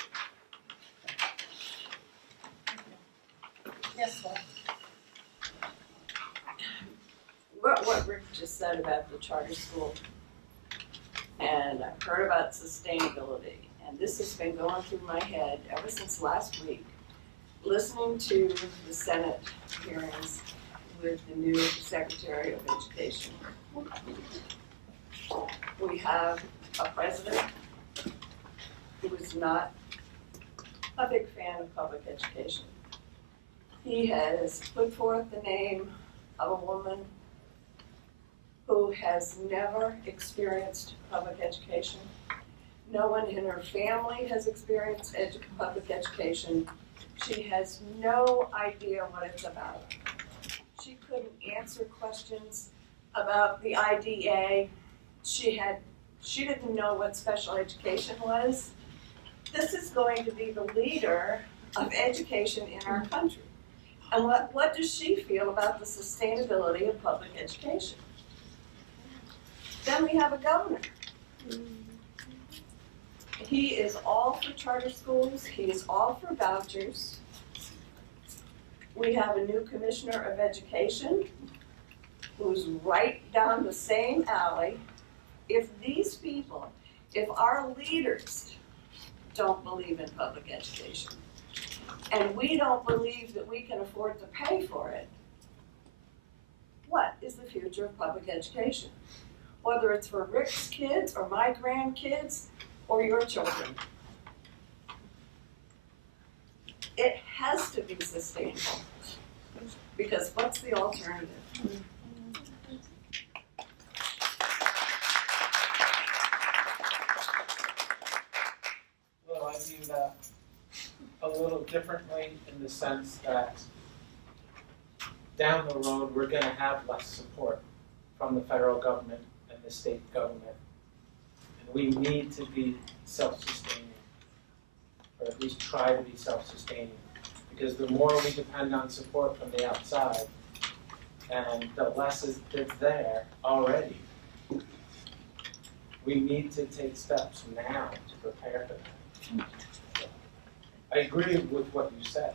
Yes, Laura. What Rick just said about the charter school, and I've heard about sustainability, and this has been going through my head ever since last week, listening to the Senate hearings with the new Secretary of Education. We have a president who is not a big fan of public education. He has put forth the name of a woman who has never experienced public education. No one in her family has experienced public education. She has no idea what it's about. She couldn't answer questions about the IDA. She didn't know what special education was. This is going to be the leader of education in our country. And what does she feel about the sustainability of public education? Then we have a governor. He is all for charter schools. He is all for vouchers. We have a new commissioner of education who's right down the same alley. If these people, if our leaders don't believe in public education. And we don't believe that we can afford to pay for it. What is the future of public education? Whether it's for Rick's kids or my grandkids or your children. It has to be sustainable. Because what's the alternative? Well, I view that a little differently in the sense that down the road, we're gonna have less support from the federal government and the state government. And we need to be self-sustaining, or at least try to be self-sustaining. Because the more we depend on support from the outside, and the less that's there already, we need to take steps now to prepare for that. I agree with what you said.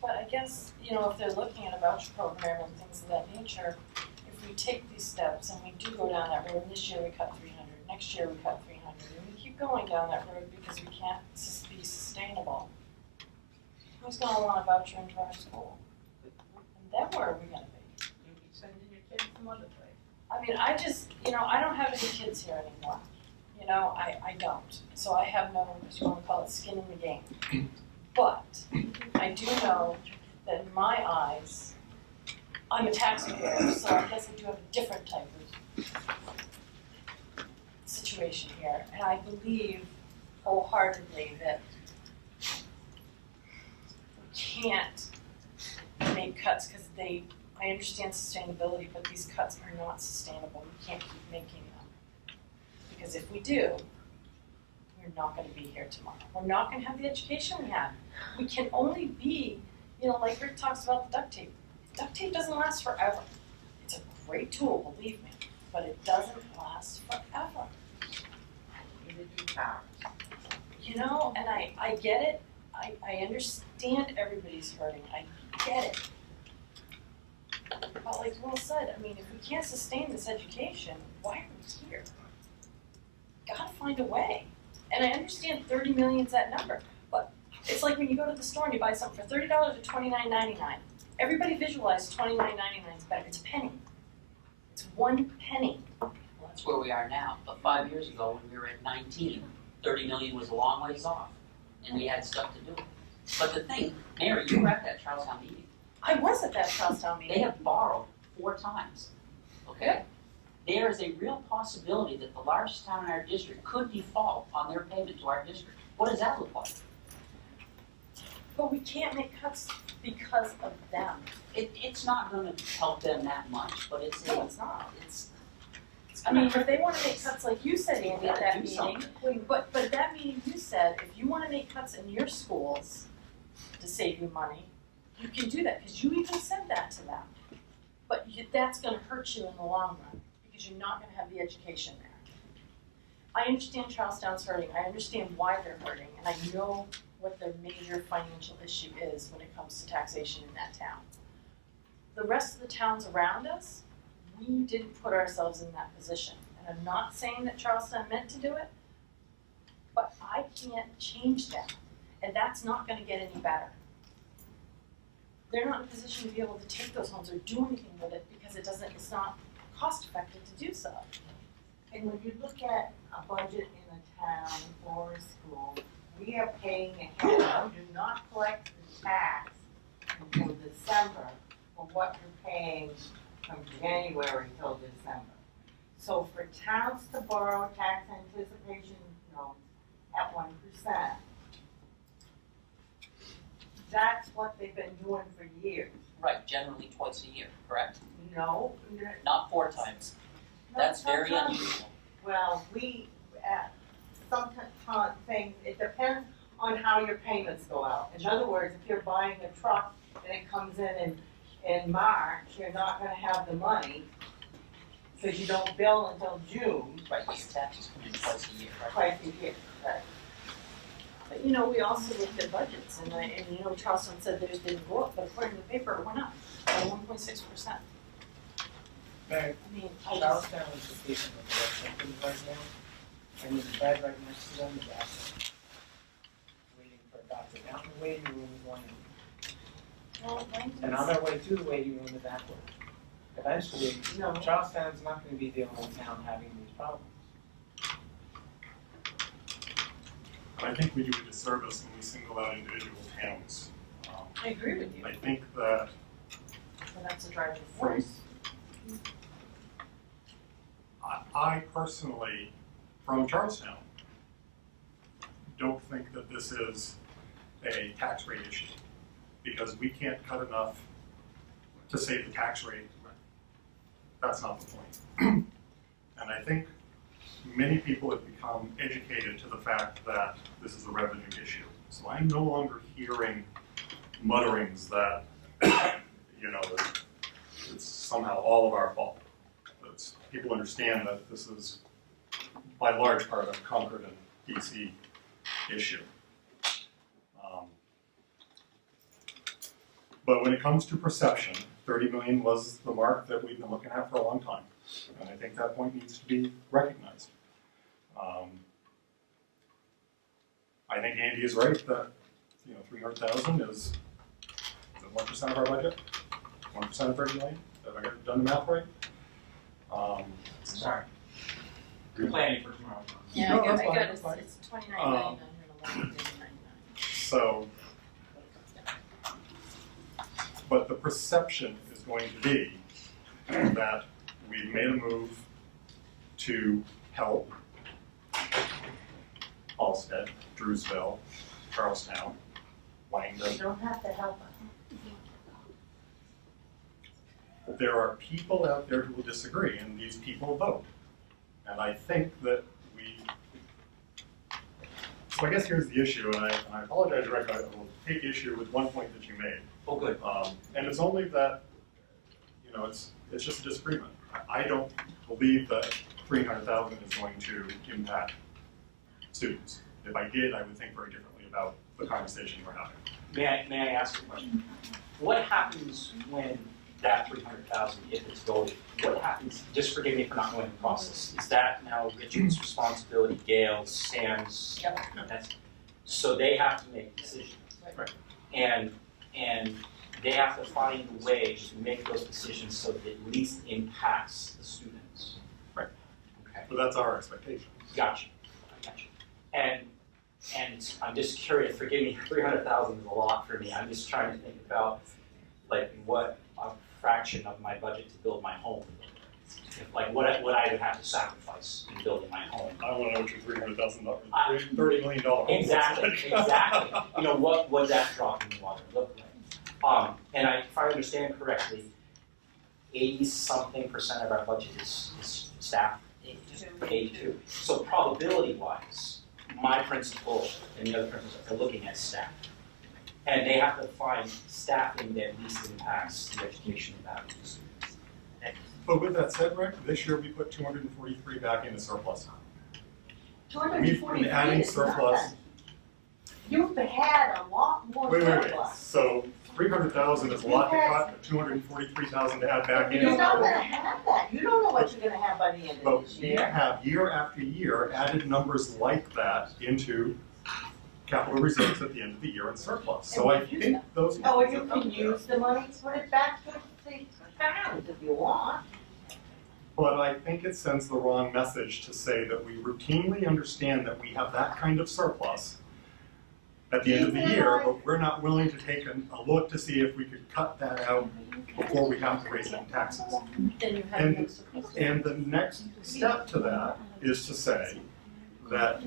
But I guess, you know, if they're looking at a voucher program and things of that nature, if we take these steps and we do go down that road, and this year we cut 300, next year we cut 300, and we keep going down that road because we can't be sustainable, who's gonna want a voucher into our school? And then where are we gonna be? You'll be sending your kids some other place. I mean, I just, you know, I don't have any kids here anymore. You know, I don't. So I have no, as you want to call it, skin in the game. But I do know that in my eyes, I'm a taxpayer, so I guess I do have a different type of situation here. And I believe wholeheartedly that we can't make cuts because I understand sustainability, but these cuts are not sustainable. We can't keep making them. Because if we do, we're not gonna be here tomorrow. We're not gonna have the education we had. We can only be, you know, like Rick talks about the duct tape. Duct tape doesn't last forever. It's a great tool, believe me, but it doesn't last forever. You know, and I get it. I understand everybody's hurting. I get it. But like Will said, I mean, if we can't sustain this education, why are we here? Gotta find a way. And I understand 30 million's that number, but it's like when you go to the store and you buy something for $30 or $29.99. Everybody visualizes $29.99 is better. It's a penny. It's 1 penny. Well, that's where we are now. But 5 years ago, when we were at 19, 30 million was a long ways off, and we had stuff to do. But the thing, Mary, you were at that Charlestown meeting. I was at that Charlestown meeting. They have borrowed 4 times. Okay? There is a real possibility that the largest town in our district could default on their payment to our district. What does that look like? But we can't make cuts because of them. It's not going to help them that much, but it's No, it's not. I mean, if they want to make cuts like you said, Andy, at that meeting, but at that meeting you said, if you want to make cuts in your schools to save you money, you can do that, because you even said that to them. But that's going to hurt you in the long run, because you're not going to have the education there. I understand Charlestown's hurting, I understand why they're hurting, and I know what their major financial issue is when it comes to taxation in that town. The rest of the towns around us, we didn't put ourselves in that position. And I'm not saying that Charlestown meant to do it, but I can't change that. And that's not gonna get any better. They're not in a position to be able to take those homes or do anything with it because it's not cost effective to do so. And when you look at a budget in a town or a school, we are paying ahead. We do not collect the tax until December for what you're paying from January till December. So for towns to borrow tax anticipation notes at 1%, that's what they've been doing for years. Right, generally twice a year, correct? No. Not 4 times. That's very unusual. Well, sometimes things, it depends on how your payments go out. In other words, if you're buying a truck and it comes in March, you're not gonna have the money because you don't bill until June. Right, your taxes come in twice a year, right? Twice a year, right. But you know, we also looked at budgets and you know, Charleston said theirs didn't go up, but according to the paper, it went up by 1.6%. Mary, I mean, I just, Charlestown is facing a correction right now. And there's a bed right next to them, the bathroom. Waiting for a doctor. Down the waiting room is one. And on their way to the waiting room is that way. Eventually, Charlestown's not gonna be the only town having these problems. And I think we do a disservice when we single out individual towns. I agree with you. I think that So that's a driving force. I personally, from Charlestown, don't think that this is a tax rate issue, because we can't cut enough to save the tax rate. That's not the point. And I think many people have become educated to the fact that this is a revenue issue. So I'm no longer hearing mutterings that, you know, that it's somehow all of our fault. People understand that this is, by large part, a Concord and DC issue. But when it comes to perception, 30 million was the mark that we've been looking at for a long time. And I think that point needs to be recognized. I think Andy is right that, you know, 300,000 is 1% of our budget, 1% of 30 million. Have I done the math right? Sorry. Planning for tomorrow. Yeah, No, I got that's fine, it, that's fine. it's 29.99 and 11.99. So, but the perception is going to be that we've made a move to help Halsted, Drewsville, Charlestown, Langdon. You don't have to help us. There are people out there who will disagree, and these people vote. And I think that so I guess here's the issue, and I apologize, Rick, I will take issue with one point that you made. Oh, good. And it's only that, you know, it's just a disagreement. I don't believe that 300,000 is going to impact students. If I did, I would think very differently about the conversation we're having. May I ask a question? What happens when that 300,000, if it's voted, what happens, just forgive me for not knowing the process, is that now Richard's responsibility, Gail's, Sam's? Yep. So they have to make decisions. Right. And they have to find a way to make those decisions so that it at least impacts the students. Right. Okay. But that's our expectation. Gotcha. I gotcha. And I'm just curious, forgive me, 300,000 is a lot for me. I'm just trying to think about like what a fraction of my budget to build my home. Like what I would have to sacrifice in building my home. I want to know what your $300,000, $30 million home Exactly, looks like. exactly. You know, what would that drop in the water look like? And if I understand correctly, 80-something% of our budget is staff. 82. So probability-wise, my principal and the other principals are looking at staff. And they have to find staffing that at least impacts the education value of the students. But with that said, Rick, this year we put 243 back into surplus. We've 243 been adding is surplus. nothing. You've had a lot more Wait. surplus. So 300,000 is a lot to cut, but 243,000 to add back in. You're not gonna have that. You don't know what you're gonna have by the end of But this we year. have year after year added numbers like that into capital reserves at the end of the year in surplus. So I think those. Oh, and you can use the money to put it back to the towns if you want. But I think it sends the wrong message to say that we routinely understand that we have that kind of surplus at the end of the year, but we're not willing to take a look to see if we could cut that out before we have to raise any taxes. Then you have And the next step to that is to say that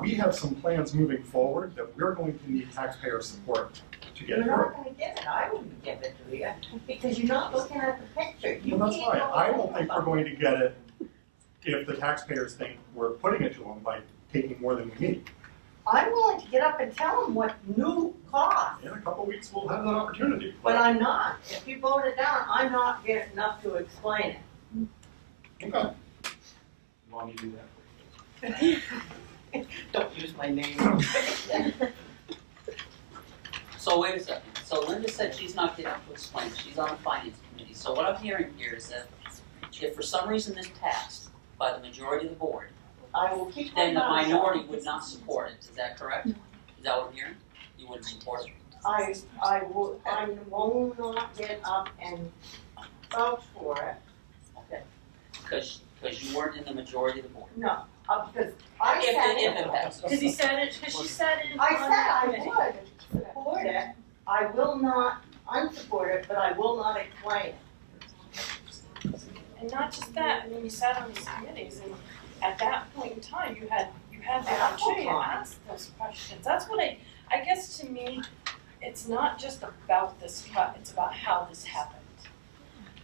we have some plans moving forward that we're going to need taxpayer support to get You're through. not gonna get it. I wouldn't give it to you because you're not looking at the picture. You Well, that's can't fine. go I over don't think we're going to get it if the taxpayers think we're putting it to them by taking more than we need. I'm willing to get up and tell them what new cost, In a couple of weeks, we'll have that opportunity. but I'm not. If you vote it down, I'm not getting enough to explain it. Okay. You want me to do that? Don't use my name. So wait a second, so Linda said she's not getting to explain, she's on the finance committee, so what I'm hearing here is that if for some reason this passed by the majority of the board, I will keep my Then the mouth shut. minority would not support it, is that correct? Is that what I'm hearing? You wouldn't support it? I will not get up and vouch for it. Okay. Because you weren't in the majority of the board. No, because I If said it- if it passes. Cause he said it, cause she said it I on said that I committee. would support it. I will not unsupport it, but I will not explain it. And not just that, I mean, you sat on these committees and at that point in time, you had the opportunity to ask those questions. That's what I guess to me, it's not just about this cut, it's about how this happened.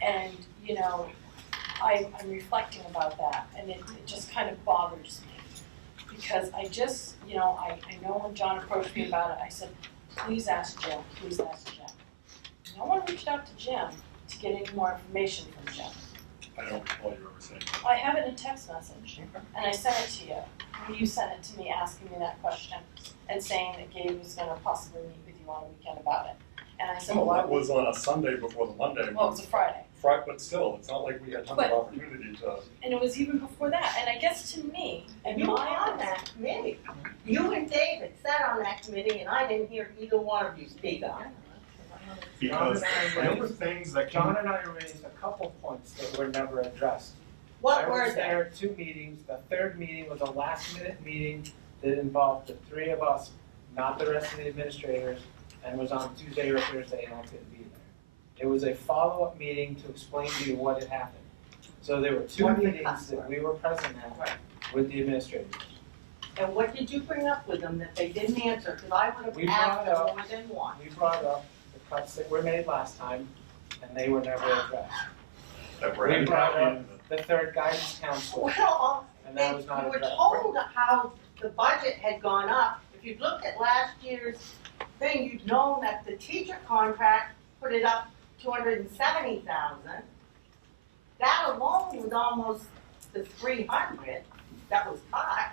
And, you know, I'm reflecting about that and it just kind of bothers me. Because I just, you know, I know when John approached me about it, I said, please ask Jim, please ask Jim. No one reached out to Jim to get any more information from Jim. I don't recall you ever saying that. I have it in text message, and I sent it to you. And you sent it to me asking me that question and saying that Gabe was gonna possibly meet with you on the weekend about it. And I said, Well, well, that was on a Sunday before the Monday. well, it was a Friday. But still, it's not like we had tons But- of opportunity to. And it was even before that, and I guess to me, And you were on that committee. You and David sat on that committee and I didn't hear either one of you speak on it. Because John and I there were raised- things that John came. and I raised a couple points that were never addressed. What I were was they? there at 2 meetings. The third meeting was a last-minute meeting that involved the 3 of us, not the rest of the administrators, and was on Tuesday or Thursday, and I couldn't be there. It was a follow-up meeting to explain to you what had happened. So there were 2 What the meetings cuts that were. we were present at with the administrators. And what did you bring up with them that they didn't answer? Because I would We have asked brought them up- more than one. We brought up the cuts that were made last time, and they were never addressed. That were We handed brought out up in the third guidance council, Well, and that was not you were addressed. told how the budget had gone up. If you looked at last year's thing, you'd known that the teacher contract put it up 270,000. That alone was almost the 300 that was cut.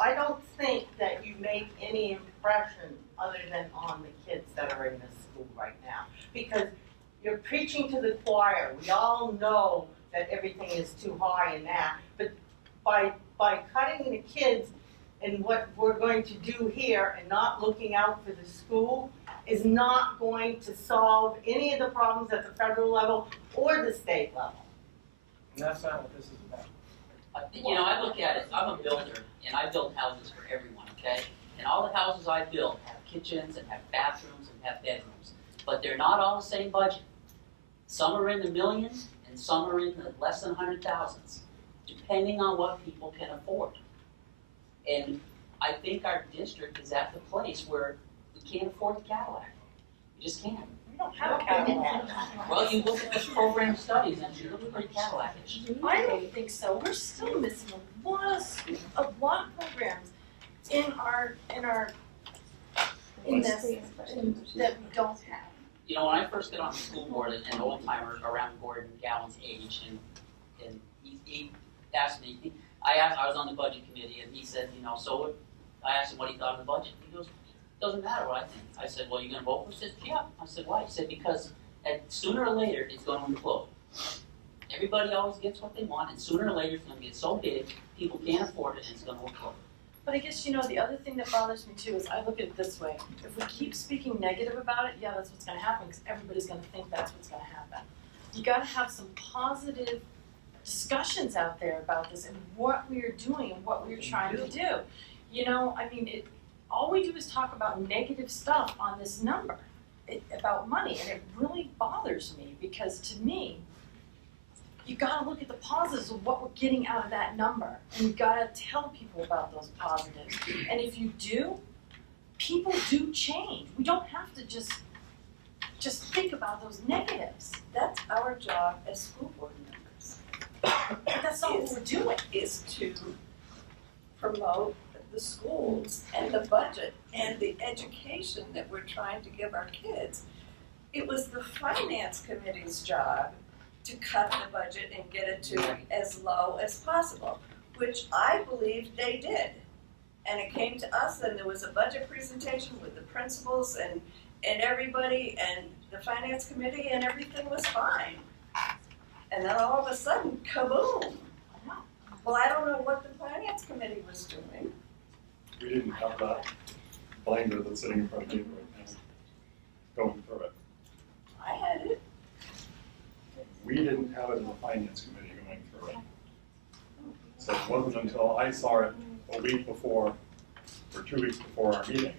I don't think that you make any impression other than on the kids that are in this school right now. Because you're preaching to the choir. We all know that everything is too high in that. But by cutting the kids and what we're going to do here and not looking out for the school is not going to solve any of the problems at the federal level or the state level. And that's not what this is about. You know, I look at it, I'm a builder, and I build houses for everyone, okay? And all the houses I build have kitchens and have bathrooms and have bedrooms, but they're not all the same budget. Some are in the millions, and some are in the less than 100,000s, depending on what people can afford. And I think our district is at the place where we can't afford the Cadillac. We just can't. We don't have a Cadillac. Well, you look at this program studies, and you look pretty Cadillac-ish. I don't think so. We're still missing a lot of programs in this that we don't have. You know, when I first got on the school board, an old timer around Gordon Gowan's age, and he asked me, I was on the budget committee, and he said, you know, I asked him what he thought of the budget. He goes, doesn't matter what I think. I said, well, you gonna vote for it? He said, yeah. I said, why? He said, because sooner or later, it's gonna implode. Everybody always gets what they want, and sooner or later, it's gonna get so big, people can't afford it, and it's gonna implode. But I guess, you know, the other thing that bothers me too is I look at it this way. If we keep speaking negative about it, yeah, that's what's gonna happen, because everybody's gonna think that's what's gonna happen. You gotta have some positive discussions out there about this and what we are doing and what we're trying to do. You know, I mean, all we do is talk about negative stuff on this number, about money, and it really bothers me, because to me, you gotta look at the positives of what we're getting out of that number, and you gotta tell people about those positives. And if you do, people do change. We don't have to just think about those negatives. That's our job as school board members. But that's not what we're doing. Is to promote the schools and the budget and the education that we're trying to give our kids. It was the finance committee's job to cut the budget and get it to as low as possible, which I believe they did. And it came to us, and there was a budget presentation with the principals and everybody, and the finance committee, and everything was fine. and then all of a sudden, kaboom. Well, I don't know what the finance committee was doing. We didn't have that binder that's sitting in front of you right now, going through it. I had it. We didn't have it in the finance committee going through it. So it wasn't until I saw it a week before, or 2 weeks before our meeting,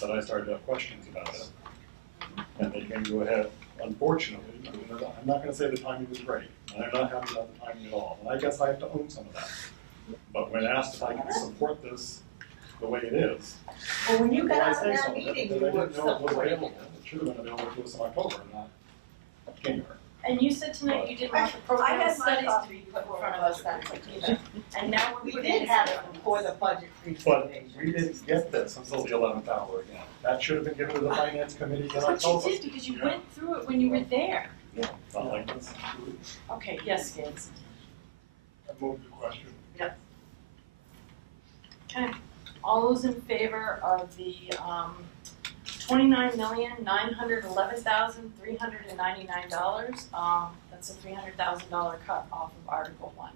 that I started to have questions about it. And they came to a head, unfortunately. I mean, I'm not gonna say the timing was great, and I'm not happy about the timing at all, and I guess I have to own some of that. But when asked if I could support this the way it is, Well, when you before got I out say of that something, meeting, that you I were didn't know it was supporting available. It should have been available to us in October, not January. And you said tonight you didn't want the program I had my studies thought to be put in front of us that quick either. And now we're We putting did this have in it front of us. before the budget But presentation. we didn't get this until the 11th hour again. That should have been given to the finance committee in But you October. did, because you went through it when you were there. Not like this. Okay, yes, Gaines. I move the question. Okay, all those in favor of the $29,911,399, that's a $300,000 cut off of Article 1.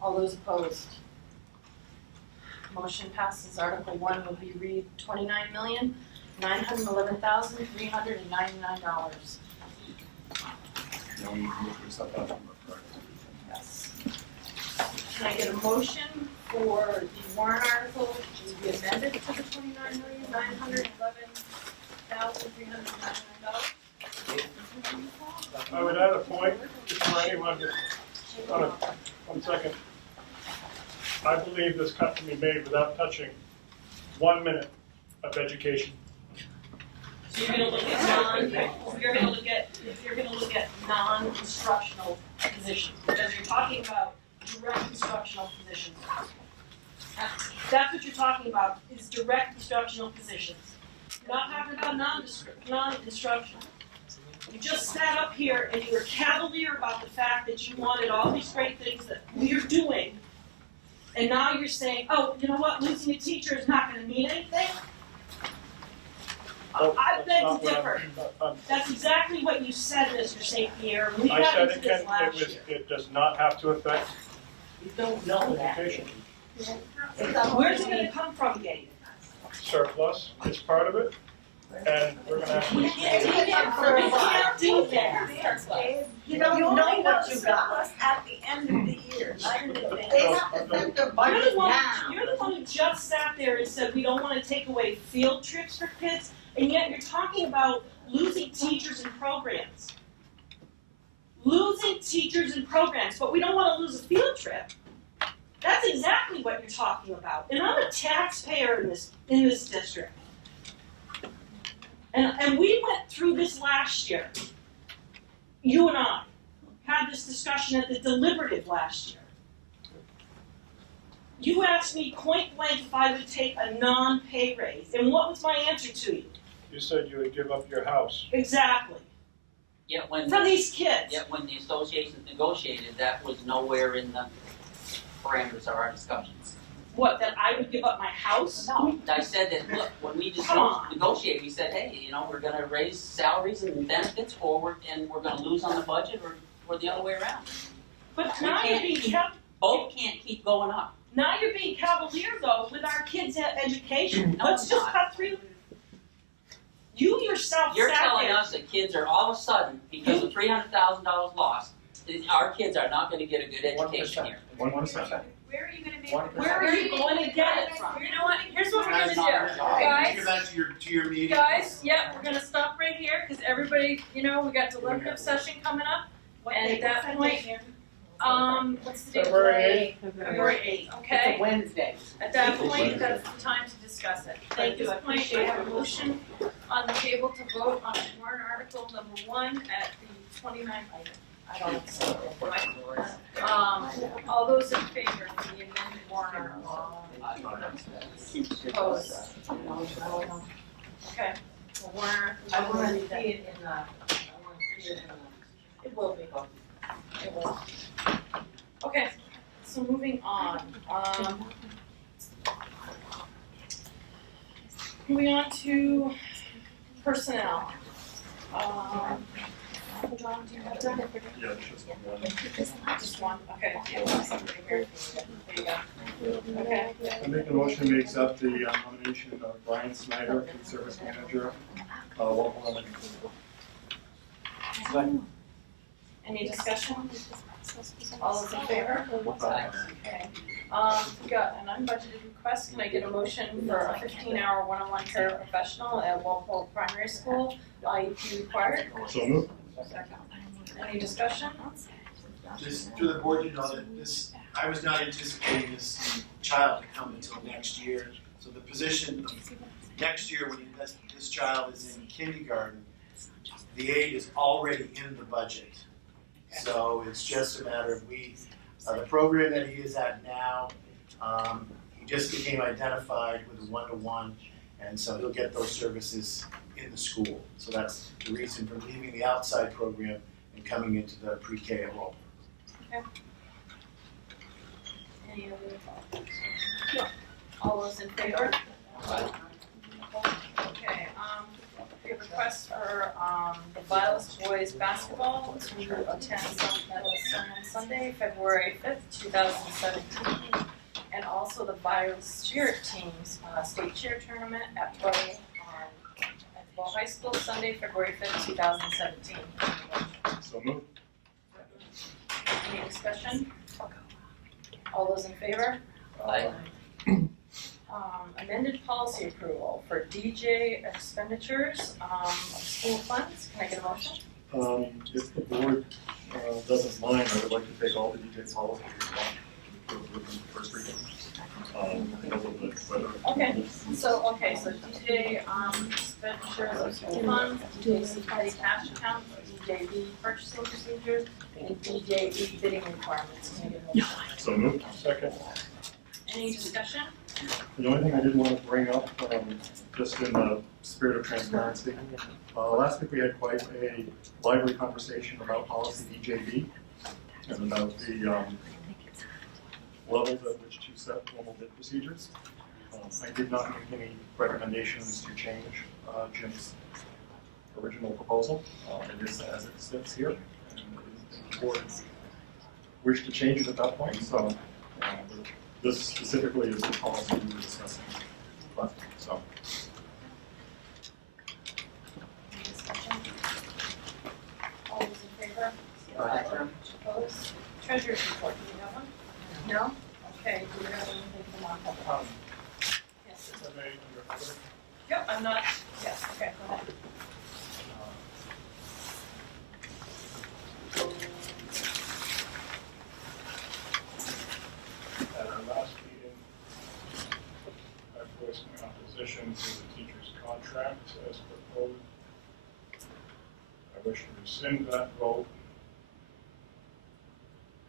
All those opposed? Motion passes. Article 1 will be read $29,911,399. No, we need to accept that number, correct? Yes. Can I get a motion for the warrant article to be amended to the $29,911,399? I would add a point, just for anyone, hold on, 1 second. I believe this cut can be made without touching 1 minute of education. So you're gonna look at non-instructional positions, because you're talking about direct instructional positions. That's what you're talking about, is direct instructional positions. You're not talking about non-instructional. You just sat up here and you were cavalier about the fact that you wanted all these great things that we're doing. And now you're saying, oh, you know what, losing a teacher is not gonna mean anything? I beg to differ. That's exactly what you said, Mr. St. Pierre. We I got said into it this can, last year. it does not have to affect You don't know that. education. Where's it gonna come from, Gabe? Surplus is part of it, and we're gonna have We to. can't do that. You know what you got. At the end of the year, not in They advance. have to set their budget now. You're the one who just sat there and said, we don't wanna take away field trips for kids, and yet you're talking about losing teachers and programs. Losing teachers and programs, but we don't wanna lose a field trip. That's exactly what you're talking about, and I'm a taxpayer in this district. And we went through this last year. You and I had this discussion at the deliberative last year. You asked me point blank if I would take a non-pay raise, and what was my answer to you? You said you would give up your house. Exactly. Yet when, For these kids. yet when the associations negotiated, that was nowhere in the parameters of our discussions. What, that I would give up my house? No, I said that, look, when we just Come on. negotiated, we said, hey, you know, we're gonna raise salaries and benefits, or we're gonna lose on the budget, or the other way around. But We now you're can't being keep- Both can't keep going up. now you're being cavalier though with our kids' education. No, Let's I'm just not. cut through. You yourself You're sat telling there. us that kids are all of a sudden, because of $300,000 lost, that our kids are not gonna get a good education here. 1%. Where are you gonna make? 1%. Where are you going to get it from? You know what, here's what we're gonna That's not our do, job. guys. Give that to your meeting. Guys, yeah, we're gonna stop right here, cause everybody, you know, we got deliberative session coming up. And at that point, what's the date? February 8th. February 8th, It's okay? a Wednesday. At that point, that's the time to discuss it. At this point, I have a motion on the table to vote on warrant article number 1 at the 29th item. I don't know. All those in favor of the amended warrant article? Opposed? Okay, the warrant, I I will wanna read see that. it in the, It will be. It will. Okay, so moving on, moving on to personnel. do you have that? Yeah, there's just one. Just one, okay, yeah, we'll have somebody here. There you go. Okay. I make a motion to accept the nomination of Brian Snyder, food service manager, Walpole Elementary School. Any discussion? All those in favor? Okay. We got an unbudgeted request. Can I get a motion for a 15-hour one-on-one paraprofessional at Walpole Primary School, IEP required? So moved. Any discussion? Just through the board, you know that this, I was not anticipating this child to come until next year. So the position, next year when this child is in kindergarten, the aid is already in the budget. So it's just a matter of the program that he is at now, he just became identified with a one-to-one, and so he'll get those services in the school. So that's the reason for leaving the outside program and coming into the pre-K at Walpole. Okay. Any other thoughts? No. All those in favor? Okay, we have a request for the Violet Boys basketball to attend South Meadows on Sunday, February 5th, 2017. And also the Violet Spirit Team's state cheer tournament at Bow High School, Sunday, February 5th, 2017. So moved. Any discussion? All those in favor? Amended policy approval for DJ expenditures of school funds. Can I get a motion? If the board doesn't mind, I would like to take all the DJ policies to approve them first reading. Okay, so DJ expenditures of school funds, DJ CPA cash account, DJB purchasing procedures, and DJB bidding requirements. Can I get a motion? So moved. Second. Any discussion? The only thing I did want to bring up, just in the spirit of transparency, last week we had quite a lively conversation about policy DJB and about the levels at which to set formal bid procedures. I did not make any recommendations to change Jim's original proposal. It is as it sits here, and the board wished to change it at that point, so this specifically is the policy we were discussing last week, so. Any discussion? All those in favor? Opposed? Treasurer's report, do we have one? No? Okay, do we have anything from non-public? Yes. Yep, I'm not, yes, okay, go ahead. At our last meeting, I voiced my opposition to the teacher's contract as proposed. I wish to rescind that vote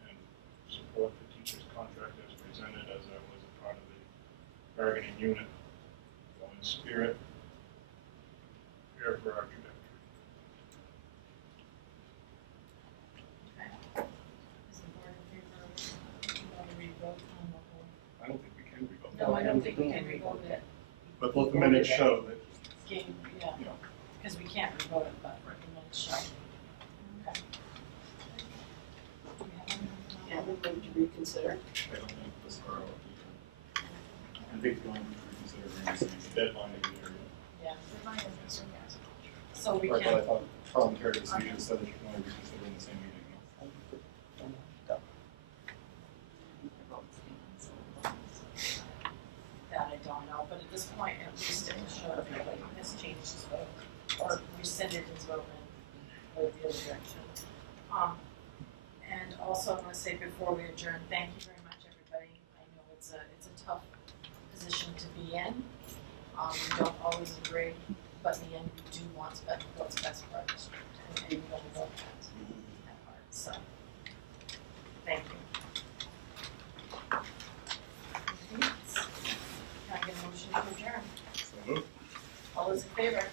and support the teacher's contract as presented, as I was a part of the bargaining unit. So in spirit, here for our trajectory. Is the board in favor of, you want to revote on the whole? I don't think we can revote. No, I don't think we can revote it. But let the minutes show that, Yeah, you know, because we can't revote it, but the minutes show. Okay. Do we have anything? Yeah, we need to reconsider. I don't think this are, I think the only reconsider is the deadline in the area. Yeah. So we Right, can. but I thought parliamentary procedure said that you can only reconsider in the same meeting. That I don't know, but at this point, at least it will show that everybody has changed his vote, or rescinded his vote and voted the other direction. And also, I'm gonna say before we adjourn, thank you very much, everybody. I know it's a tough position to be in. We don't always agree, but in the end, we do want what's best for our district, and we don't vote that hard, so, thank you. Can I get a motion to adjourn? So moved. All those in favor?